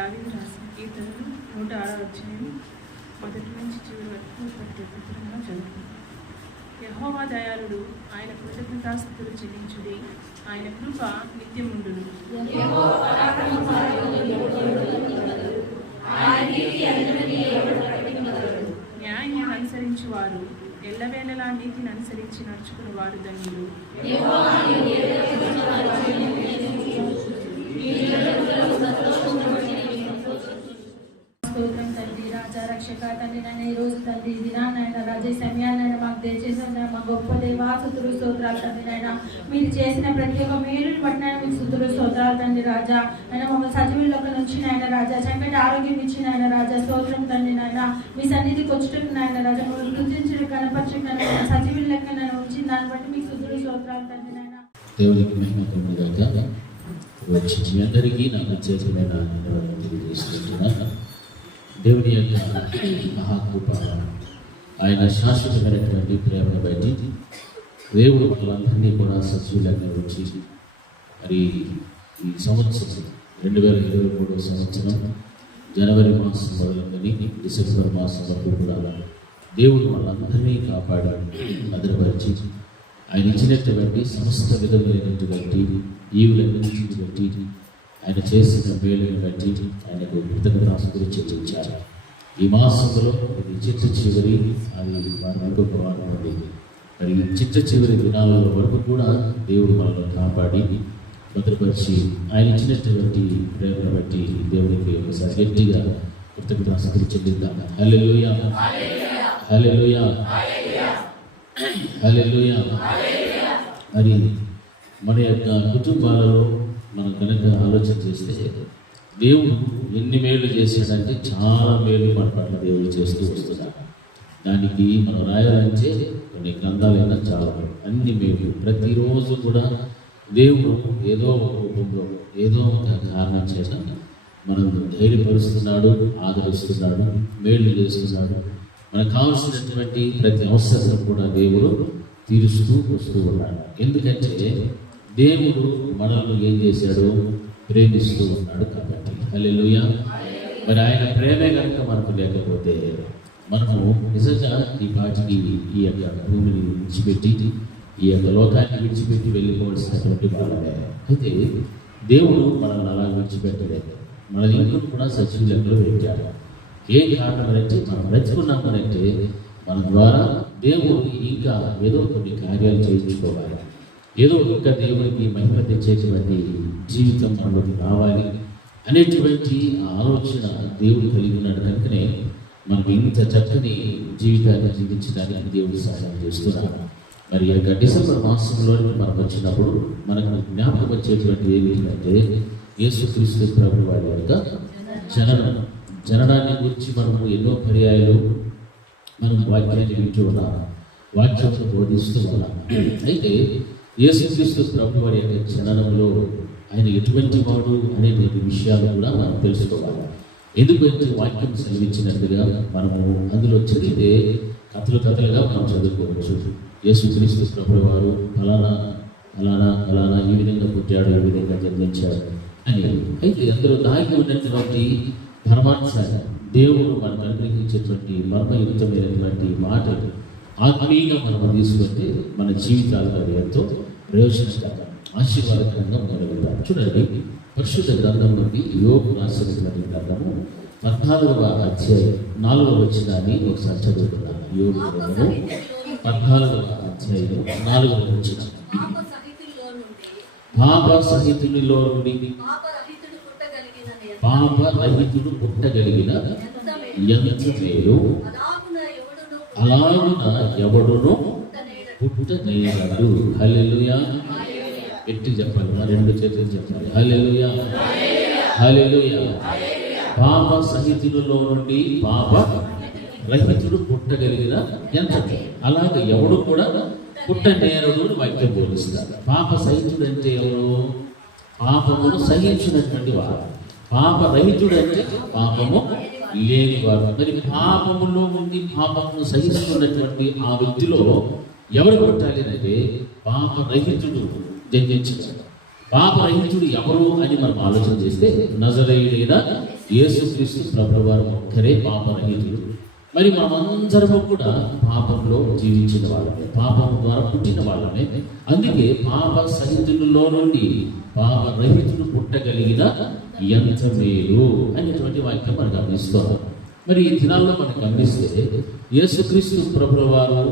దావీదు రాసిన కీర్తనలు 106వ అధ్యాయం మొదటి నుంచి చివరి వరకు ప్రత్యేకంగా చదువుకుంటాం. యెహోవా దయాళుడు, ఆయన కృతజ్ఞతాస్తుతులు చెల్లించుడి, ఆయన కృప నిత్యముండును. న్యాయాన్ని అనుసరించి వారు ఎల్లవేళలా నీతిని అనుసరించి నడుచుకుని వారు ధన్యులు. స్తోత్రం తండ్రి, రాజా రక్షక తండ్రి, నన్ను ఈ రోజు తండ్రి దినాన్న రాజా సమయాన్ని మాకు దయచేసిన మా గొప్ప దేవా స్తుతులు స్తోత్రాలు తండ్రి. నాయన మీరు చేసిన ప్రతి ఒక్క మేలుని బట్టి నాయన మీకు స్తుతులు స్తోత్రాలు తండ్రి. రాజా ఆయన మమ్మల్ని సజీవుల్లోకి నుంచి నాయన రాజా చక్కటి ఆరోగ్యం ఇచ్చి నాయన రాజా స్తోత్రం తండ్రి. నాయన మీ సన్నిధికి వచ్చేటప్పుడు నాయన రాజా మమ్మల్ని గుర్తించడం కనపరచడం సజీవుల లెక్క నేను ఉంచి దాన్ని బట్టి మీకు స్తుతులు స్తోత్రాలు తండ్రి. నాయన దేవునికి మహిమ కలుగుగాక. వచ్చి మీ అందరికీ నా ప్రత్యేకమైన తెలియజేస్తున్నాను. దేవుని యొక్క మహాకృప, ఆయన శాశ్వతమైనటువంటి ప్రేమను బట్టి దేవుడు వాళ్ళందరినీ కూడా సజీవులంగా వచ్చి మరి ఈ సంవత్సరం 2023 సంవత్సరం జనవరి మాసం మొదలుకొని డిసెంబర్ మాసం వరకు కూడా దేవుడు వాళ్ళందరినీ కాపాడి భద్రపరిచి ఆయన ఇచ్చినటువంటి సమస్త విధములైనటువంటి ఈవులన్నింటిని బట్టి ఆయన చేసిన మేలుని బట్టి ఆయనకు కృతజ్ఞతాస్తుతులు చెల్లించారు. ఈ మాసంలో ఇది చిట్ట చివరి అది వారం ఉంది. మరి చిట్ట చివరి దినాల వరకు కూడా దేవుడు మనల్ని కాపాడి భద్రపరిచి ఆయన ఇచ్చినటువంటి ప్రేమను బట్టి దేవునికి ఒకసారి గట్టిగా కృతజ్ఞతాస్తుతులు చెల్లిద్దాం. హల్లెలూయా, హల్లెలూయా, హల్లెలూయా. మరి మన యొక్క కుటుంబాలలో మనం కనుక ఆలోచన చేస్తే దేవుడు ఎన్ని మేలు చేశాడంటే చాలా మేలు మన పట్ల దేవుడు చేస్తూ వస్తున్నాడు. దానికి మనం రాయాలంటే కొన్ని గ్రంథాలైనా చాలా అన్ని మేలు. ప్రతిరోజు కూడా దేవుడు ఏదో ఒక రూపంలో ఏదో ఒక కారణం చేత మనం ధైర్యపరుస్తున్నాడు, ఆదరిస్తున్నాడు, మేలు చేస్తున్నాడు. మనకు కావాల్సినటువంటి ప్రతి అవసరం కూడా దేవుడు తీరుస్తూ వస్తూ ఉన్నాడు. ఎందుకంటే దేవుడు మనల్ని ఏం చేశాడు? ప్రేమిస్తూ ఉన్నాడు కాబట్టి. హల్లెలూయా. మరి ఆయన ప్రేమే కనుక మనకు లేకపోతే మనము నిజంగా ఈ పాటికి ఈ యొక్క భూమిని విడిచిపెట్టి ఈ యొక్క లోకాన్ని విడిచిపెట్టి వెళ్ళిపోవలసినటువంటి వాళ్ళే. అయితే దేవుడు మనల్ని అలా విడిచిపెట్టలేదు. మన ఇంట్లో కూడా సజీవులలో పెట్టాడు. ఏం కారణం అంటే మనం బ్రతుకున్నామనంటే మన ద్వారా దేవుడు ఇంకా ఏదో కొన్ని కార్యాలు చేయించుకోవాలి, ఏదో ఇంకా దేవుడికి మహిమ తెచ్చేటువంటి జీవితం మనలోకి రావాలి అనేటువంటి ఆలోచన దేవుడు కలిగి ఉన్నాడు. కనుకనే మనకు ఇంత చక్కని జీవితాన్ని జీవించడానికి దేవుడు సహాయం చేస్తున్నాడు. మరి యొక్క డిసెంబర్ మాసంలో మనం వచ్చినప్పుడు మనకు జ్ఞాపకం వచ్చేటువంటి ఏమిటంటే యేసుక్రీస్తు ప్రభు వారి యొక్క జననాన్ని గురించి మనము ఎన్నో పర్యాయాలు మనం వాక్యాన్ని వింటూ ఉన్నాం, వాక్యంతో బోధిస్తూ ఉన్నాం. అయితే యేసుక్రీస్తు ప్రభు వారి యొక్క జననంలో ఆయన ఎటువంటి వాడు అనే విషయాలు కూడా మనం తెలుసుకోవాలి. ఎందుకంటే వాక్యం సెలవిచ్చినట్టుగా మనము అందులో చదివితే కథలుగా మనం చదువుకోవచ్చు. యేసుక్రీస్తు ప్రభు వారు ఫలానా ఫలానా ఫలానా ఈ విధంగా పుట్టాడు, ఈ విధంగా జన్మించాడు అని. అయితే అందులో దాగి ఉన్నటువంటి పరమాత్మ దేవుడు మనకు అనుగ్రహించేటువంటి మర్మయుక్తమైనటువంటి మాటలు ఆత్మీయంగా మనం తీసుకుంటే మన జీవితాలకు అది ఎంతో ప్రయోజనకరంగా ఆశీర్వాదకరంగా ఉండగలుగుతాం. చూడండి, పరిశుద్ధ గ్రంథం నుండి యోబు రాసినటువంటి గ్రంథము 14వ అధ్యాయం 4వ వచనాన్ని ఒకసారి చదువుతున్నాను. యోబు గ్రంథము 14వ అధ్యాయం 4వ వచనం. పాప సహితునిలో నుండి పాపరహితుడు పుట్టగలిగిన ఎంత మేలు, అలాగున ఎవడును పుట్టనేరడు. హల్లెలూయా. ఎట్టి చెప్పాలి, రెండు చేతులు చెప్పాలి. హల్లెలూయా, హల్లెలూయా. పాప సహితులలో నుండి పాప రహితుడు పుట్టగలిగిన ఎంత, అలాగే ఎవడు కూడా పుట్టనేరడు అని వాక్యం బోధిస్తారు. పాప సహితుడు అంటే ఎవరు? పాపమును సహించినటువంటి వారు. పాప రహితుడు అంటే పాపము లేనివారు. మరి పాపములో ఉండి పాపమును సహిస్తున్నటువంటి ఆ వ్యక్తిలో ఎవరు పుట్టాలి అంటే పాపరహితుడు జన్మించాడు. పాపరహితుడు ఎవరు అని మనం ఆలోచన చేస్తే నజరేయుడైన యేసుక్రీస్తు ప్రభువారు ఒక్కరే పాపరహితుడు. మరి మనమందరము కూడా పాపంలో జీవించిన వాళ్ళమే, పాపం ద్వారా పుట్టిన వాళ్ళమే. అందుకే పాప సహితులలో నుండి పాపరహితుడు పుట్టగలిగిన ఎంత మేలు అనేటువంటి వాక్యం మనం గమనిస్తున్నాం. మరి ఈ దినాల్లో మనం గమనిస్తే యేసుక్రీస్తు ప్రభువారు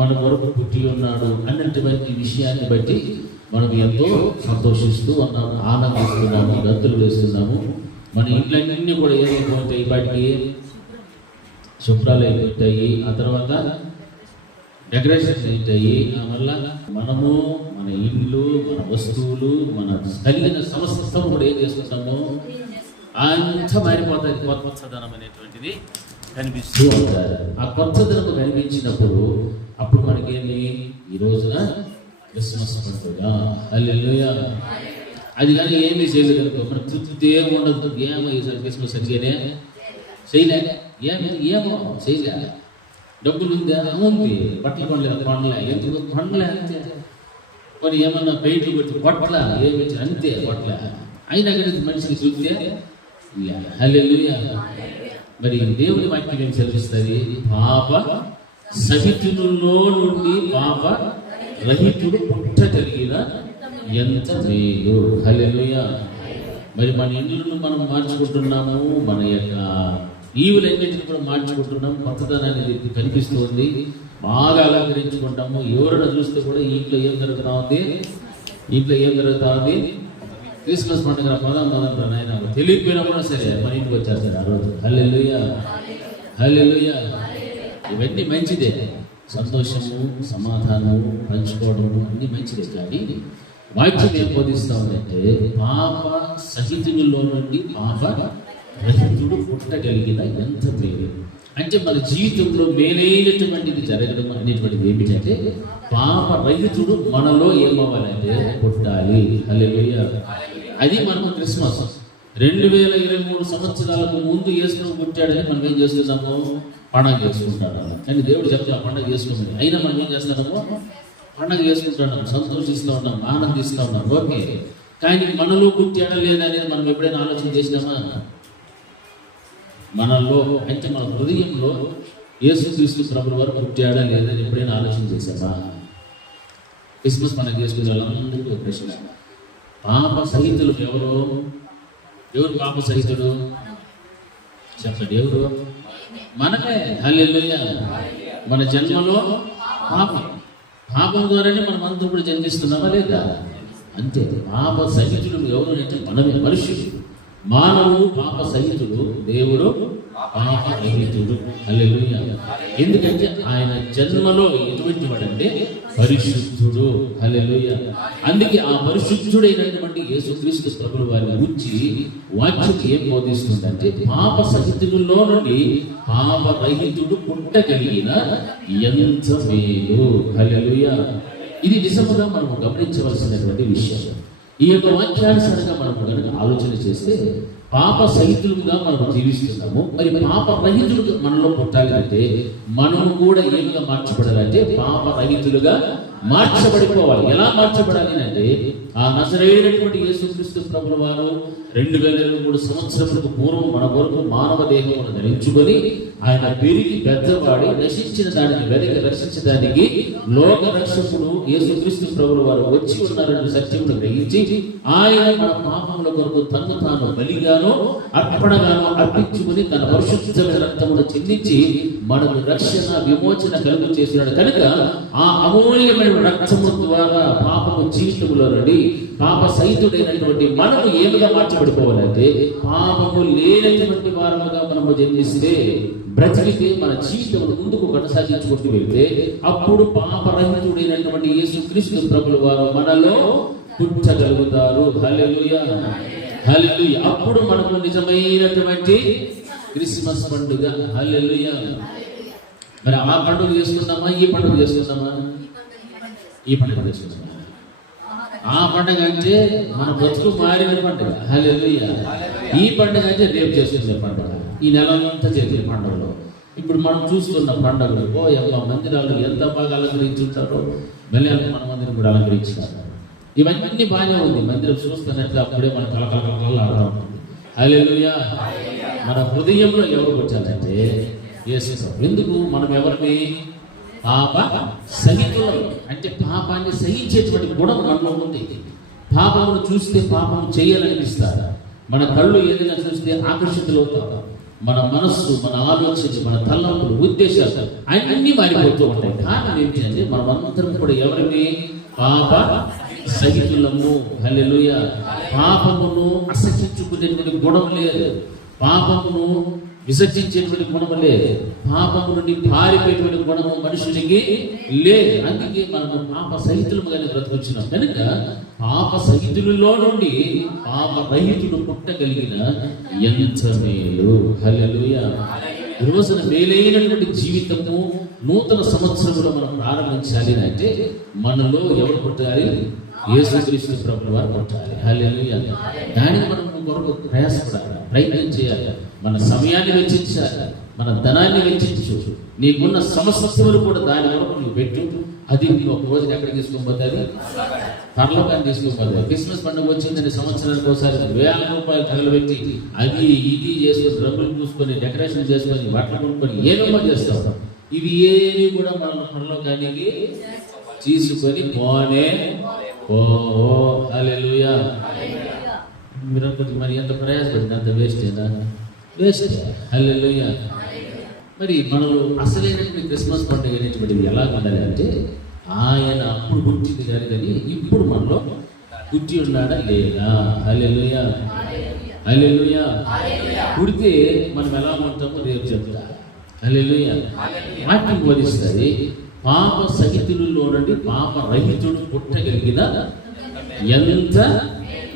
మన వరకు పుట్టి ఉన్నాడు అన్నటువంటి విషయాన్ని బట్టి మనం ఎంతో సంతోషిస్తూ ఉన్నాము, ఆనందిస్తున్నాము, గంతులు వేస్తున్నాము. మన ఇంట్లన్నీ కూడా ఏమైపోతాయి, వాటికి శుభ్రాలు అయిపోతాయి, ఆ తర్వాత డెకరేషన్స్ అవుతాయి. వల్ల మనము, మన ఇల్లు, మన వస్తువులు, మన కలిగిన సమస్తం కూడా ఏం చేస్తున్నాము, అంతా మారిపోతుంది. కొత్తదనం అనేటువంటిది కనిపిస్తూ ఉంటారు. ఆ కొత్తదనం కనిపించినప్పుడు అప్పుడు మనకేమి, ఈ రోజున క్రిస్మస్ పండుగ, హల్లెలూయా. అది కానీ ఏమీ చేయలేదు అనుకో, మన తృప్తి ఏమి ఉండదు. ఏమో ఈసారి క్రిస్మస్ సరిగ్గానే చేయలే, ఏమో చేయలే. డబ్బులు ఉందా, ఉంది. బట్టలు కొనలే, ఎందుకు కొనలే అంతే. కొన్ని ఏమన్నా పెయింట్లు పెట్టి కొట్ల, ఏమి అంతే కొట్ల. అయినా కానీ మనిషిని చూస్తే హల్లెలూయా. మరి దేవుని వాక్యం ఏం చదివిస్తుంది, పాప సహితులలో నుండి పాప రహితుడు పుట్టగలిగిన ఎంత మేలు, హల్లెలూయా. మరి మన ఇండ్లను మనం మార్చుకుంటున్నాము, మన యొక్క ఈవులన్నింటినీ కూడా మార్చుకుంటున్నాము. కొత్తదనాన్ని కనిపిస్తుంది, బాగా అలంకరించుకుంటాము. ఎవరైనా చూస్తే కూడా ఇంట్లో ఏం జరుగుతూ ఉంది, క్రిస్మస్ పండుగ మొదలు నాయన తెలియకపోయినా కూడా సరే మన ఇంటికి వచ్చేస్తారు ఆ రోజు. హల్లెలూయా, హల్లెలూయా. ఇవన్నీ మంచిదే, సంతోషము, సమాధానము, పంచుకోవడము అన్నీ మంచిదే. కానీ వాక్యం ఏం బోధిస్తూ ఉందంటే, పాప సహితునిలో నుండి పాప రహితుడు పుట్టగలిగిన ఎంత మేలు. అంటే మన జీవితంలో మేలైనటువంటిది జరగడం అనేటువంటిది ఏమిటంటే, పాప రహితుడు మనలో ఏమవ్వాలంటే పుట్టాలి. హల్లెలూయా. అది మనం క్రిస్మస్ 2023 సంవత్సరాలకు ముందు యేసు పుట్టాడని మనం ఏం చేస్తున్నాము, పండగ చేసుకుంటాము. కానీ దేవుడు చెప్తే ఆ పండగ చేసుకుంటాం. అయినా మనం ఏం చేస్తున్నాము, పండగ చేసుకుంటున్నాం, సంతోషిస్తూ ఉన్నాం, ఆనందిస్తూ ఉన్నాం. ఓకే, కానీ మనలో పుట్టాడా లేదా అనేది మనం ఎప్పుడైనా ఆలోచన చేసినామా? మనలో అంటే మన హృదయంలో యేసుక్రీస్తు ప్రభువు వారు పుట్టాడా లేదా ఎప్పుడైనా ఆలోచన చేశామా? క్రిస్మస్ పండుగ చేసుకునే వాళ్ళందరికీ ఒక ప్రశ్న, పాప సహితులు ఎవరు పాప సహితుడు చెప్పండి, ఎవరు? మనమే. హల్లెలూయా. మన జన్మలో పాపం ద్వారానే మనం అందరూ కూడా జన్మిస్తున్నామా లేదా? అంతే. పాప సహితుడు ఎవరు అంటే మనమే, మనుషులు. మానవుడు పాప సహితుడు, దేవుడు పాప రహితుడు. హల్లెలూయా. ఎందుకంటే ఆయన జన్మలో ఎటువంటి వాడంటే పరిశుద్ధుడు. హల్లెలూయా. అందుకే ఆ పరిశుద్ధుడైనటువంటి యేసుక్రీస్తు ప్రభువు వారిని గురించి వాక్యం ఏం బోధిస్తుందంటే, పాప సహితుల్లో నుండి పాప రహితుడు పుట్టగలిగిన ఎంత మేలు. హల్లెలూయా. ఇది నిజముగా మనం గమనించవలసినటువంటి విషయం. ఈ యొక్క వాక్యానుసారంగా మనం కనుక ఆలోచన చేస్తే, పాప సహితులుగా మనం జీవిస్తున్నాము. మరి పాప రహితులుగా మనలో పుట్టాలి అంటే మనము కూడా ఏమిగా మార్చబడాలంటే పాప రహితులుగా మార్చబడిపోవాలి. ఎలా మార్చబడాలి అంటే, ఆ నజరేయుడైనటువంటి యేసుక్రీస్తు ప్రభువు వారు 2023 సంవత్సరములకు పూర్వం మన కొరకు మానవ దేహమును ధరించుకొని ఆయన పెరిగి పెద్దవాడి రక్షించిన దానిని వెనక రక్షించడానికి లోక రక్షకుడు యేసుక్రీస్తు ప్రభువు వారు వచ్చి ఉన్నారని సత్యమును గ్రహించి ఆయన మన పాపముల కొరకు తను తాను బలిగాను అర్పణగాను అర్పించుకుని తన పరిశుద్ధమైన రక్తమును చెందించి మనకు రక్షణ విమోచన కలుగు చేసినాడు. కనుక ఆ అమూల్యమైన రక్తము ద్వారా పాపము జీవితంలో నుండి పాప సహితుడైనటువంటి మనము ఏమిగా మార్చబడిపోవాలంటే, పాపము లేనటువంటి వారముగా మనము జన్మిస్తే బ్రతికితే మన జీవితం ముందుకు కొనసాగించుకుంటూ వెళ్తే అప్పుడు పాపరహితుడైనటువంటి యేసుక్రీస్తు ప్రభువు వారు మనలో పుట్టగలుగుతారు. హల్లెలూయా, హల్లెలూయా. అప్పుడు మనకు నిజమైనటువంటి క్రిస్మస్ పండుగ. హల్లెలూయా. మరి ఆ పండుగ చేసుకుందామా, ఈ పండుగ చేసుకుందామా? ఈ పండుగ చేసుకుందామా. ఆ పండుగ అంటే మన బతుకు మారిన పండుగ. హల్లెలూయా. ఈ పండుగ అంటే రేపు చేసుకునే పండుగ, ఈ నెల అంతా చేసే పండుగలు. ఇప్పుడు మనం చూస్తున్న పండుగలు మందిరాలు ఎంత బాగా అలంకరించుంటారో, మళ్ళీ మన మందిరం కూడా అలంకరించుకుంటారు. ఇవన్నీ బాగానే ఉంది. మందిరం చూస్తున్నట్లు అప్పుడే మన కలకల ఆడుతూ ఉంటుంది. హల్లెలూయా. మన హృదయంలో ఎవరు పుట్టాలంటే యేసు ప్రభు. ఎందుకు? మనం ఎవరిని? పాప సహితులం. అంటే పాపాన్ని సహించేటువంటి గుణం మనలో ఉంది. పాపమును చూస్తే పాపం చేయాలనిపిస్తారు. మన కళ్ళు ఏదైనా చూస్తే ఆకర్షితులవుతారు. మన మనస్సు, మన ఆలోచన, మన తలంపులు, ఉద్దేశాలు అన్నీ మారిపోతూ ఉంటాయి. కారణం ఏంటంటే మనమందరం కూడా ఎవరిని? పాప సహితులము. హల్లెలూయా. పాపమును అసహించుకునేటువంటి గుణం లేదు. పాపమును విసర్జించేటువంటి గుణము లేదు. పాపము నుండి పారిపోయేటువంటి గుణము మనుషునికి లేదు. అందుకే మనము పాప సహితులముగానే బ్రతుకొచ్చినాం. కనుక పాప సహితులలో నుండి పాప రహితుడు పుట్టగలిగిన ఎంత మేలు. హల్లెలూయా. ఈ రోజున మేలైనటువంటి జీవితము నూతన సంవత్సరంలో మనం ప్రారంభించాలి అంటే మనలో ఎవరు పుట్టాలి? యేసుక్రీస్తు ప్రభువు వారు పుట్టాలి. హల్లెలూయా. దానికి మనం కొరకు ప్రయాసపడాలి, ప్రయత్నం చేయాలి. మన సమయాన్ని వెచ్చించాలి, మన ధనాన్ని వెచ్చించు. నీకున్న సమస్తములు కూడా దాని వరకు నువ్వు పెట్టు. అది ఒక రోజు ఎక్కడికి తీసుకోబోతుంది? పరలోకాన్ని తీసుకోబోతుంది. క్రిస్మస్ పండుగ వచ్చిందని సంవత్సరానికి ఒకసారి 1000 రూపాయలు తగలబెట్టి అది ఇది చేసుకొని, రంగులు పూసుకొని, డెకరేషన్ చేసుకొని, బట్టలు కొనుక్కొని ఏమేమో చేస్తాం. ఇవి ఏవి కూడా మనం పరలోకానికి తీసుకొని పోనే ఓ. హల్లెలూయా. మీరు అనుకుంటే మరి ఎంత ప్రయాసపడింది, అంత వేస్టేనా? వేస్ట్. హల్లెలూయా. మరి మనలో అసలైనటువంటి క్రిస్మస్ పండుగ అనేటువంటిది ఎలా ఉండాలి అంటే ఆయన అప్పుడు పుట్టింది కానీ ఇప్పుడు మనలో పుట్టి ఉన్నాడా లేదా? హల్లెలూయా. హల్లెలూయా. పుడితే మనం ఎలా ఉంటామో రేపు చెప్తా. హల్లెలూయా. వాక్యం బోధిస్తుంది. పాప సహితులలో నుండి పాప రహితుడు పుట్టగలిగిన ఎంత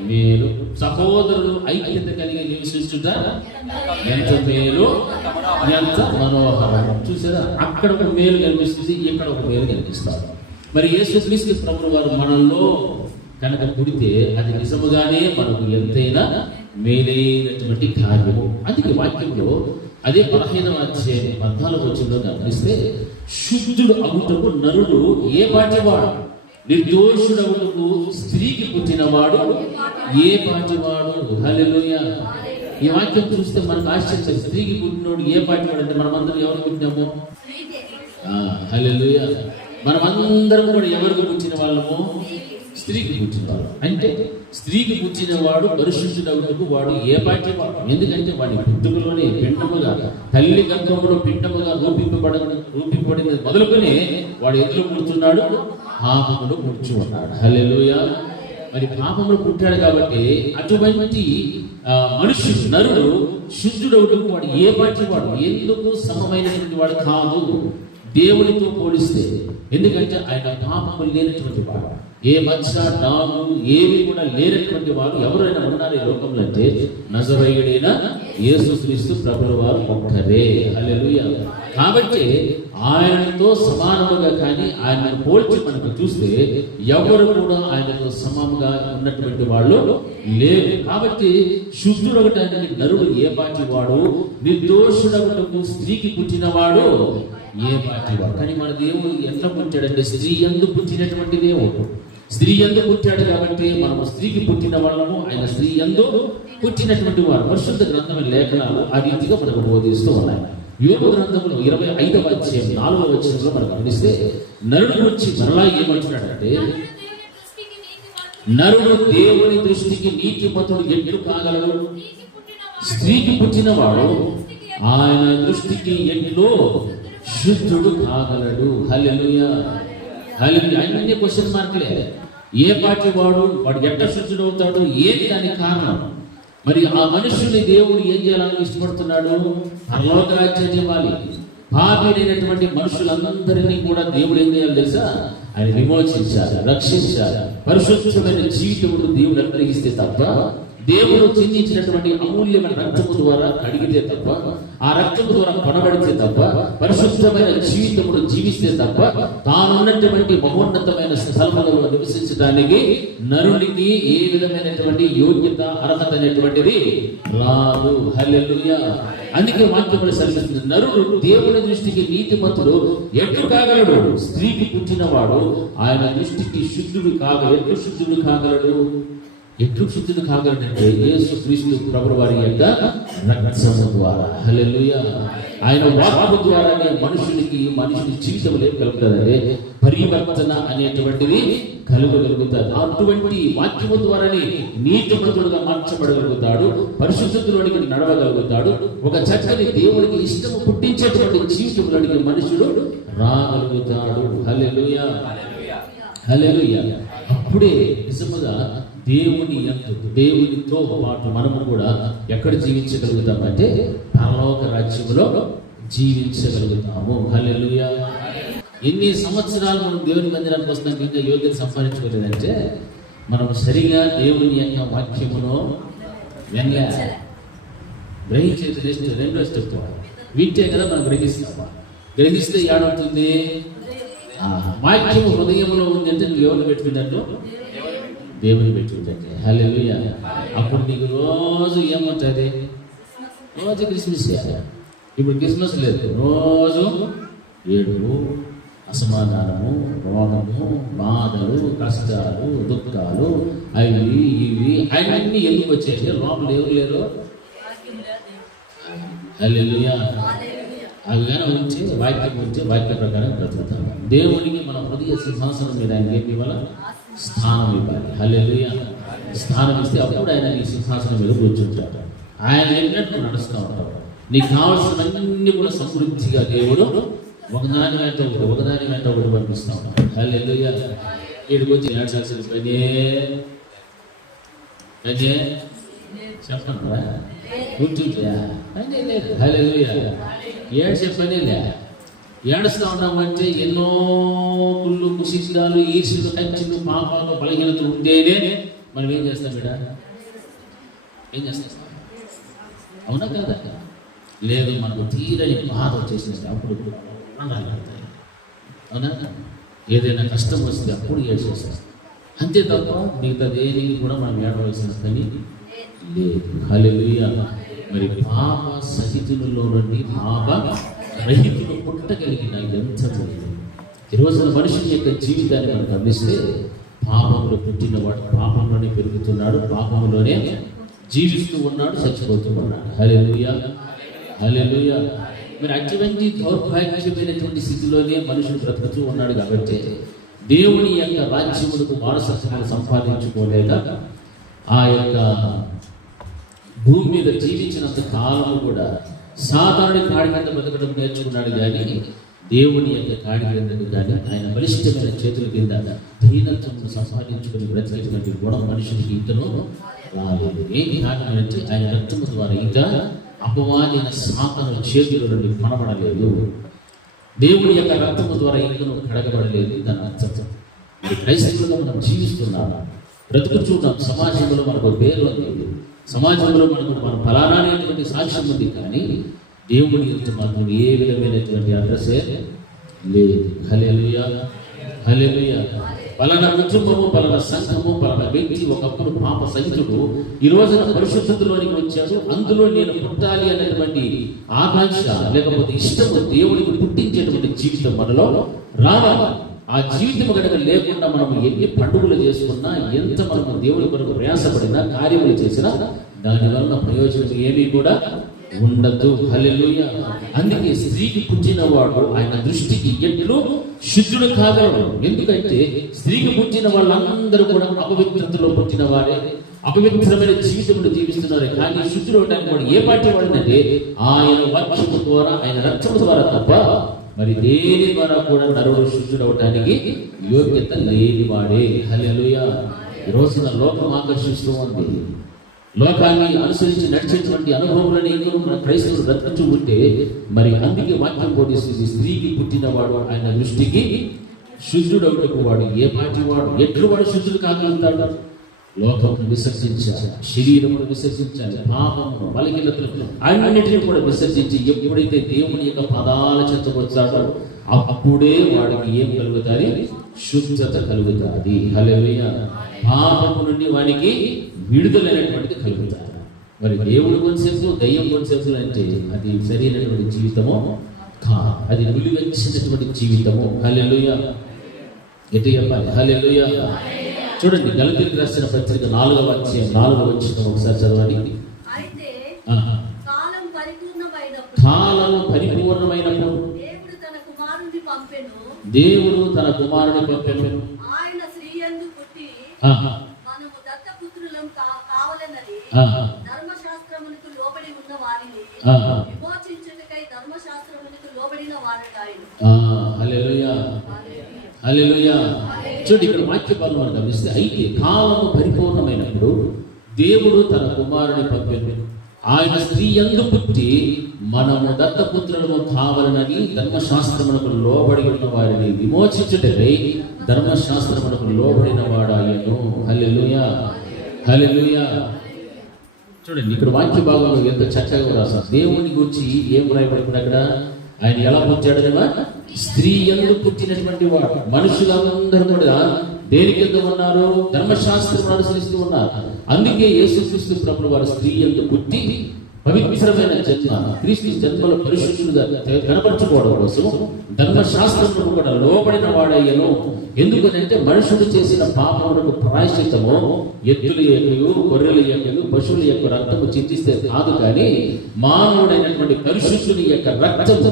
మేలు. సహోదరులు ఐక్యత కలిగి నివసించుట ఎంత మేలు, ఎంత మనోహరం. చూసారా? అక్కడ ఒక మేలు కనిపిస్తుంది, ఇక్కడ ఒక మేలు కనిపిస్తారు. మరి యేసుక్రీస్తు ప్రభువు వారు మనలో కనుక పుడితే అది నిజముగానే మనకు ఎంతైనా మేలైనటువంటి కార్యము. అందుకే వాక్యంలో అదే 15వ అధ్యాయం 14వ వచనంలో గమనిస్తే శుద్ధుడు అగుటకు నరుడు ఏ పాటివాడు? నిర్దోషుడవుటకు స్త్రీకి పుట్టినవాడు ఏ పాటివాడు? హల్లెలూయా. ఈ వాక్యం చూస్తే మనకు ఆశ్చర్యం. స్త్రీకి పుట్టినోడు ఏ పాటివాడు అంటే మనమందరం ఎవరు పుట్టినాము? హల్లెలూయా. మనమందరం కూడా ఎవరికి పుట్టిన వాళ్ళము? స్త్రీకి పుట్టిన వాడు. అంటే స్త్రీకి పుట్టినవాడు పరిశుద్ధుడవుటకు వాడు ఏ పాటివాడు? ఎందుకంటే వాడి పుట్టుకలోనే పిండముగా, తల్లి గర్భములో పిండముగా రూపింపబడిన మొదలుకొని వాడు ఎందులో పుడుతున్నాడు? పాపములో పుట్టి ఉన్నాడు. హల్లెలూయా. మరి పాపములో పుట్టాడు కాబట్టి అటువంటి మనుషుడు నరుడు శుద్ధుడవుటకు వాడు ఏ పాటివాడు? ఎందుకు సమమైనటువంటి వాడు కాదు దేవునితో పోలిస్తే. ఎందుకంటే ఆయన పాపము లేనటువంటి వాడు, ఏ మచ్చ డాము ఏవి కూడా లేనటువంటి వాడు ఎవరైనా ఉన్నారు ఈ లోకంలో అంటే నజరేయుడైన యేసుక్రీస్తు ప్రభువు వారు ఒక్కరే. హల్లెలూయా. కాబట్టి ఆయనతో సమానముగా కానీ ఆయనను పోల్చి మనకు చూస్తే ఎవరు కూడా ఆయనతో సమానంగా ఉన్నటువంటి వాళ్ళు లేరు. కాబట్టి శుద్ధుడొకటానికి నరుడు ఏ పాటి వాడు? నిర్దోషుడొకటకు స్త్రీకి పుట్టినవాడు ఏ పాటి వాడు? కానీ మన దేవుడు ఎట్లా పుట్టాడంటే స్త్రీ యందు పుట్టినటువంటి దేవుడు. స్త్రీ యందు పుట్టాడు కాబట్టి మనము స్త్రీకి పుట్టిన వాళ్ళము, ఆయన స్త్రీ యందు పుట్టినటువంటి వారు. పరిశుద్ధ గ్రంథమైన లేఖనాలు ఆ రీతిగా మనకు బోధిస్తూ ఉన్నాయి. యోబు గ్రంథంలో 25వ అధ్యాయం 4వ వచనంలో మనం గమనిస్తే నరుడు వచ్చి మరలా ఏమంటున్నాడంటే, నరుడు దేవుని దృష్టికి నీతిమంతుడు ఎట్లు కాగలడు? స్త్రీకి పుట్టినవాడు ఆయన దృష్టికి ఎట్లో శుద్ధుడు కాగలడు. హల్లెలూయా. హల్లెలూయా. అన్ని క్వశ్చన్ మార్కులే. ఏ పాటి వాడు ఎట్ట శుద్ధుడు అవుతాడు? ఏది దానికి కారణం? మరి ఆ మనుషుని దేవుడు ఏం చేయాలని ఇష్టపడుతున్నాడు? పరలోక రాజ్యం ఇవ్వాలి. పాపినైనటువంటి మనుషులందరినీ కూడా దేవుడు ఏం చేయాలి తెలుసా? ఆయన విమోచించాలి, రక్షించాలి. పరిశుద్ధమైన జీవితమును దేవుడు అనుగ్రహిస్తే తప్ప, దేవుడు చిందించినటువంటి అమూల్యమైన రక్తము ద్వారా కడిగితే తప్ప, ఆ రక్తము ద్వారా కొనబడితే తప్ప, పరిశుద్ధమైన జీవితమును జీవిస్తే తప్ప, తానున్నటువంటి మహోన్నతమైన స్థలములలో నివసించడానికి నరునికి ఏ విధమైనటువంటి యోగ్యత, అర్హత అనేటువంటిది రాదు. హల్లెలూయా. అందుకే వాక్యములు సెలవిస్తుంది, నరుడు దేవుని దృష్టికి నీతిమంతుడు ఎట్లు కాగలడు? స్త్రీకి పుట్టినవాడు ఆయన దృష్టికి శుద్ధుడు కాగలడు. ఎట్లు శుద్ధుడు కాగలడు? ఎట్లు శుద్ధులు కాగలనంటే యేసు క్రీస్తు ప్రభువు వారి యొక్క రక్తము ద్వారా. హల్లెలూయా. ఆయన వాక్కు ద్వారానే మనుషుని జీవితంలో కలుగుతుందంటే పరివర్తన అనేటువంటిది కలుగగలుగుతాడు. అటువంటి వాక్యము ద్వారానే నీతిమంతుడుగా మార్చబడగలుగుతాడు, పరిశుద్ధులోనికి నడవగలుగుతాడు, ఒక చక్కని దేవునికి ఇష్టము పుట్టించేటువంటి జీవితంలోనికి మనుషుడు రాగలుగుతాడు. హల్లెలూయా, హల్లెలూయా. అప్పుడే నిజముగా దేవునితో పాటు మనము కూడా ఎక్కడ జీవించగలుగుతామంటే పరలోక రాజ్యంలో జీవించగలుగుతాము. హల్లెలూయా. ఎన్ని సంవత్సరాలు మనం దేవుని మందిరానికి వస్తాం ఇంకా యోగ్యత సంపాదించుకోలేదంటే మనం సరిగా దేవుని యొక్క వాక్యమును గ్రహించేది రెండో స్టెప్. వింటే కదా మనం గ్రహిస్తామా? గ్రహిస్తే ఏడవుతుంది? వాక్యము హృదయంలో ఉంది అంటే నువ్వు ఎవరిని పెట్టుకున్నట్టు? దేవుని పెట్టుకుంటే. హల్లెలూయా. అప్పుడు నీకు రోజు ఏముంటుంది? రోజు క్రిస్మస్. ఇప్పుడు క్రిస్మస్ లేదు, రోజు ఏడుపు, అసమాధానము, రోగము, బాధలు, కష్టాలు, దుఃఖాలు, అవి ఇవి అవన్నీ ఎందుకు వచ్చేసి లోపల ఎవరు లేరు? హల్లెలూయా. అవి కానీ ఉంచి వాక్యం ఉంచి వాక్య ప్రకారం బ్రతుకుతాము. దేవునికి మన హృదయ సింహాసనం మీద ఆయన ఏమి ఇవ్వాలి? స్థానం ఇవ్వాలి. హల్లెలూయా. స్థానం ఇస్తే అప్పుడు ఆయన నీ సింహాసనం మీద కూర్చుంటాడు. ఆయన చెప్పినట్టు నడుస్తూ ఉంటాడు. నీకు కావాల్సినవన్నీ కూడా సమృద్ధిగా దేవుడు ఒకదాని వెంట ఒకటి పంపిస్తూ ఉంటాడు. హల్లెలూయా. వీడికి వచ్చి ఏడ్చాల్సిన పనే చెప్పండి కూర్చుంటా పని లేదు. హల్లెలూయా. ఏడ్చే పని లే. ఏడుస్తూ ఉన్నామంటే ఎన్నో కుళ్ళు, కుశిష్టాలు, ఈర్ష్యలు, కంచెలు, పాపాలు, బలహీనతలు ఉంటేనే మనం ఏం చేస్తాం బిడ్డ? ఏం చేస్తాం? అవునా కదా? లేదు, మనకు తీరని బాధ వచ్చేసినప్పుడు అప్పుడు అవునా? ఏదైనా కష్టం వస్తే అప్పుడు ఏడ్చేస్తాం. అంతే తప్ప మిగతా దేనికి కూడా మనం ఏడవలసిన పని లేదు. హల్లెలూయా. మరి పాప సహితులలో నుండి పాప రహితులు పుట్టగలిగిన ఎంత ఈరోజున మనుషుని యొక్క జీవితాన్ని మనం గమనిస్తే పాపంలో పుట్టినవాడు పాపంలోనే పెరుగుతున్నాడు, పాపంలోనే జీవిస్తూ ఉన్నాడు, చచ్చిపోతూ ఉన్నాడు. హల్లెలూయా, హల్లెలూయా. మరి అటువంటి దౌర్భాగ్యమైనటువంటి స్థితిలోనే మనుషులు బ్రతుకుతూ ఉన్నాడు. కాబట్టి దేవుని యొక్క రాజ్యములకు వారసత్వాన్ని సంపాదించుకోలేక ఆ యొక్క భూమి మీద జీవించినంత కాలం కూడా సాధారణ కాడి కింద బతకడం నేర్చుకున్నాడు. కానీ దేవుని యొక్క కాడి కిందకు కానీ ఆయన బలిష్టమైన చేతుల కింద దీనత్వం సంపాదించుకుని బ్రతికినటువంటి గుణం మనుషునికి ఇంతలో రాలేదు. ఏమి కారణం అంటే ఆయన రక్తము ద్వారా ఇంకా అపవాదైన సాతాను చేతుల నుండి కొనబడలేదు. దేవుని యొక్క రక్తము ద్వారా ఇంకను కడగబడలేదు. దాని అర్థం మరి క్రైస్తవులుగా మనం జీవిస్తున్నాము, బ్రతుకుచున్నాం. సమాజంలో మనకు పేరు ఉంది, సమాజంలో మనకు మన ఫలానా అనేటువంటి సాక్ష్యం ఉంది. కానీ దేవుని యొక్క మాత్రం ఏ విధమైనటువంటి అడ్రస్సే లేదు. హల్లెలూయా, హల్లెలూయా. పలానా కుటుంబము, పలానా సంఘము, పలానా వ్యక్తి ఒకప్పుడు పాప సహితుడు ఈ రోజున పరిశుద్ధతలోనికి వచ్చాడు. అందులో నేను పుట్టాలి అనేటువంటి ఆకాంక్ష లేకపోతే ఇష్టము దేవుడికి పుట్టించేటువంటి జీవితం మనలో రావాలి. ఆ జీవితం కనుక లేకుండా మనం ఎన్ని పండుగలు చేసుకున్నా, ఎంత మనము దేవుడి కొరకు ప్రయాసపడినా, కార్యములు చేసినా దానివల్ల ప్రయోజనం ఏమీ కూడా ఉండదు. హల్లెలూయా. అందుకే స్త్రీకి పుట్టినవాడు ఆయన దృష్టికి ఎట్లు శుద్ధుడు కాగలడు. ఎందుకంటే స్త్రీకి పుట్టిన వాళ్ళందరూ కూడా అపవిత్రతలో పుట్టిన వారే, అపవిత్రమైన జీవితంలో జీవిస్తున్నారు. కానీ శుద్ధుడు అవడానికి వాడు ఏ పార్టీ వాడినంటే ఆయన వాక్యము ద్వారా, ఆయన రక్తము ద్వారా తప్ప మరి దేని ద్వారా కూడా నరుడు శుద్ధుడు అవటానికి యోగ్యత లేనివాడే. హల్లెలూయా. ఈ రోజున లోకం ఆకర్షిస్తూ ఉంది. లోకాన్ని అనుసరించి నడిచేటువంటి అనుభవంలోనే మన క్రైస్తవులు బ్రతుకుతూ ఉంటే మరి అందుకే వాక్యం బోధిస్తుంది, స్త్రీకి పుట్టినవాడు ఆయన దృష్టికి శుద్ధుడవుటకు వాడు ఏ పాటి వాడు, ఎట్లు వాడు శుద్ధుడు కాగలుగుతాడు? లోకమును విసర్జించాలి, శరీరమును విసర్జించాలి, పాపమును, బలహీనతలను అన్నిటిని కూడా విసర్జించి ఎప్పుడైతే దేవుని యొక్క పదాల చెంత వచ్చాడో అప్పుడే వాడికి ఏం కలుగుతాది? శుద్ధత కలుగుతాది. హల్లెలూయా. పాపము నుండి వాడికి విడుదలైనటువంటిది కలుగుతారు. మరి దేవుడు కొంచెంసేపు, దయ్యం కొంచెంసేపు అంటే అది సరైనటువంటి జీవితము కాదు, అది నిలువెచ్చినటువంటి జీవితము. హల్లెలూయా. గట్టి చెప్పాలి. హల్లెలూయా. చూడండి గలతీయులకు రాసిన పత్రిక 4వ అధ్యాయం 4వ వచనం ఒకసారి చదవండి. అయితే ఆహా. కాలం పరిపూర్ణమైనప్పుడు కాలము పరిపూర్ణమైనప్పుడు దేవుడు తన కుమారుని పంపెను. ఆయన స్త్రీయందు పుట్టి ఆహా. మనము దత్తపుత్రులం కావాలనని ఆహా. ధర్మశాస్త్రమునకు లోబడి ఉన్న వారిని ఆహా. విమోచించుటకై ధర్మశాస్త్రమునకు లోబడిన వారటాయను. హల్లెలూయా, హల్లెలూయా. చూడండి ఇక్కడ వాక్య భాగం మనం గమనిస్తే, అయితే కాలము పరిపూర్ణమైనప్పుడు దేవుడు తన కుమారుని పంపెను. ఆయన స్త్రీ యందు పుట్టి మనము దత్తపుత్రులము కావాలనని ధర్మశాస్త్రమునకు లోబడి ఉన్న వారిని విమోచించుటకై ధర్మశాస్త్రమునకు లోబడిన వాడాయను. హల్లెలూయా, హల్లెలూయా. చూడండి ఇక్కడ వాక్య భాగంలో ఎంత చక్కగా రాశారు. దేవుని గురించి ఏం రాయబడుతుంది అక్కడ? ఆయన ఎలా పుట్టాడనగా స్త్రీ యందు పుట్టినటువంటి వాడు. మనుషులందరూ కూడా దేనికి కింద ఉన్నారు? ధర్మశాస్త్రం అనుసరిస్తూ ఉన్నారు. అందుకే యేసుక్రీస్తు ప్రభువు వారు స్త్రీ యందు పుట్టి పవిత్రమైన జన్మ, క్రీస్తు జన్మలో పరిశుద్ధులుగా కనపరచుకోవడం కోసం ధర్మశాస్త్రములకు కూడా లోబడిన వాడయ్యను. ఎందుకనంటే మనుషుడు చేసిన పాపములకు ప్రాయశ్చిత్తము ఎద్దుల యొక్కయు గొర్రెల యొక్కయు పశువుల యొక్క రక్తము చిందిస్తే కాదు, కానీ మానవుడైనటువంటి పరిశుద్ధుని యొక్క రక్తము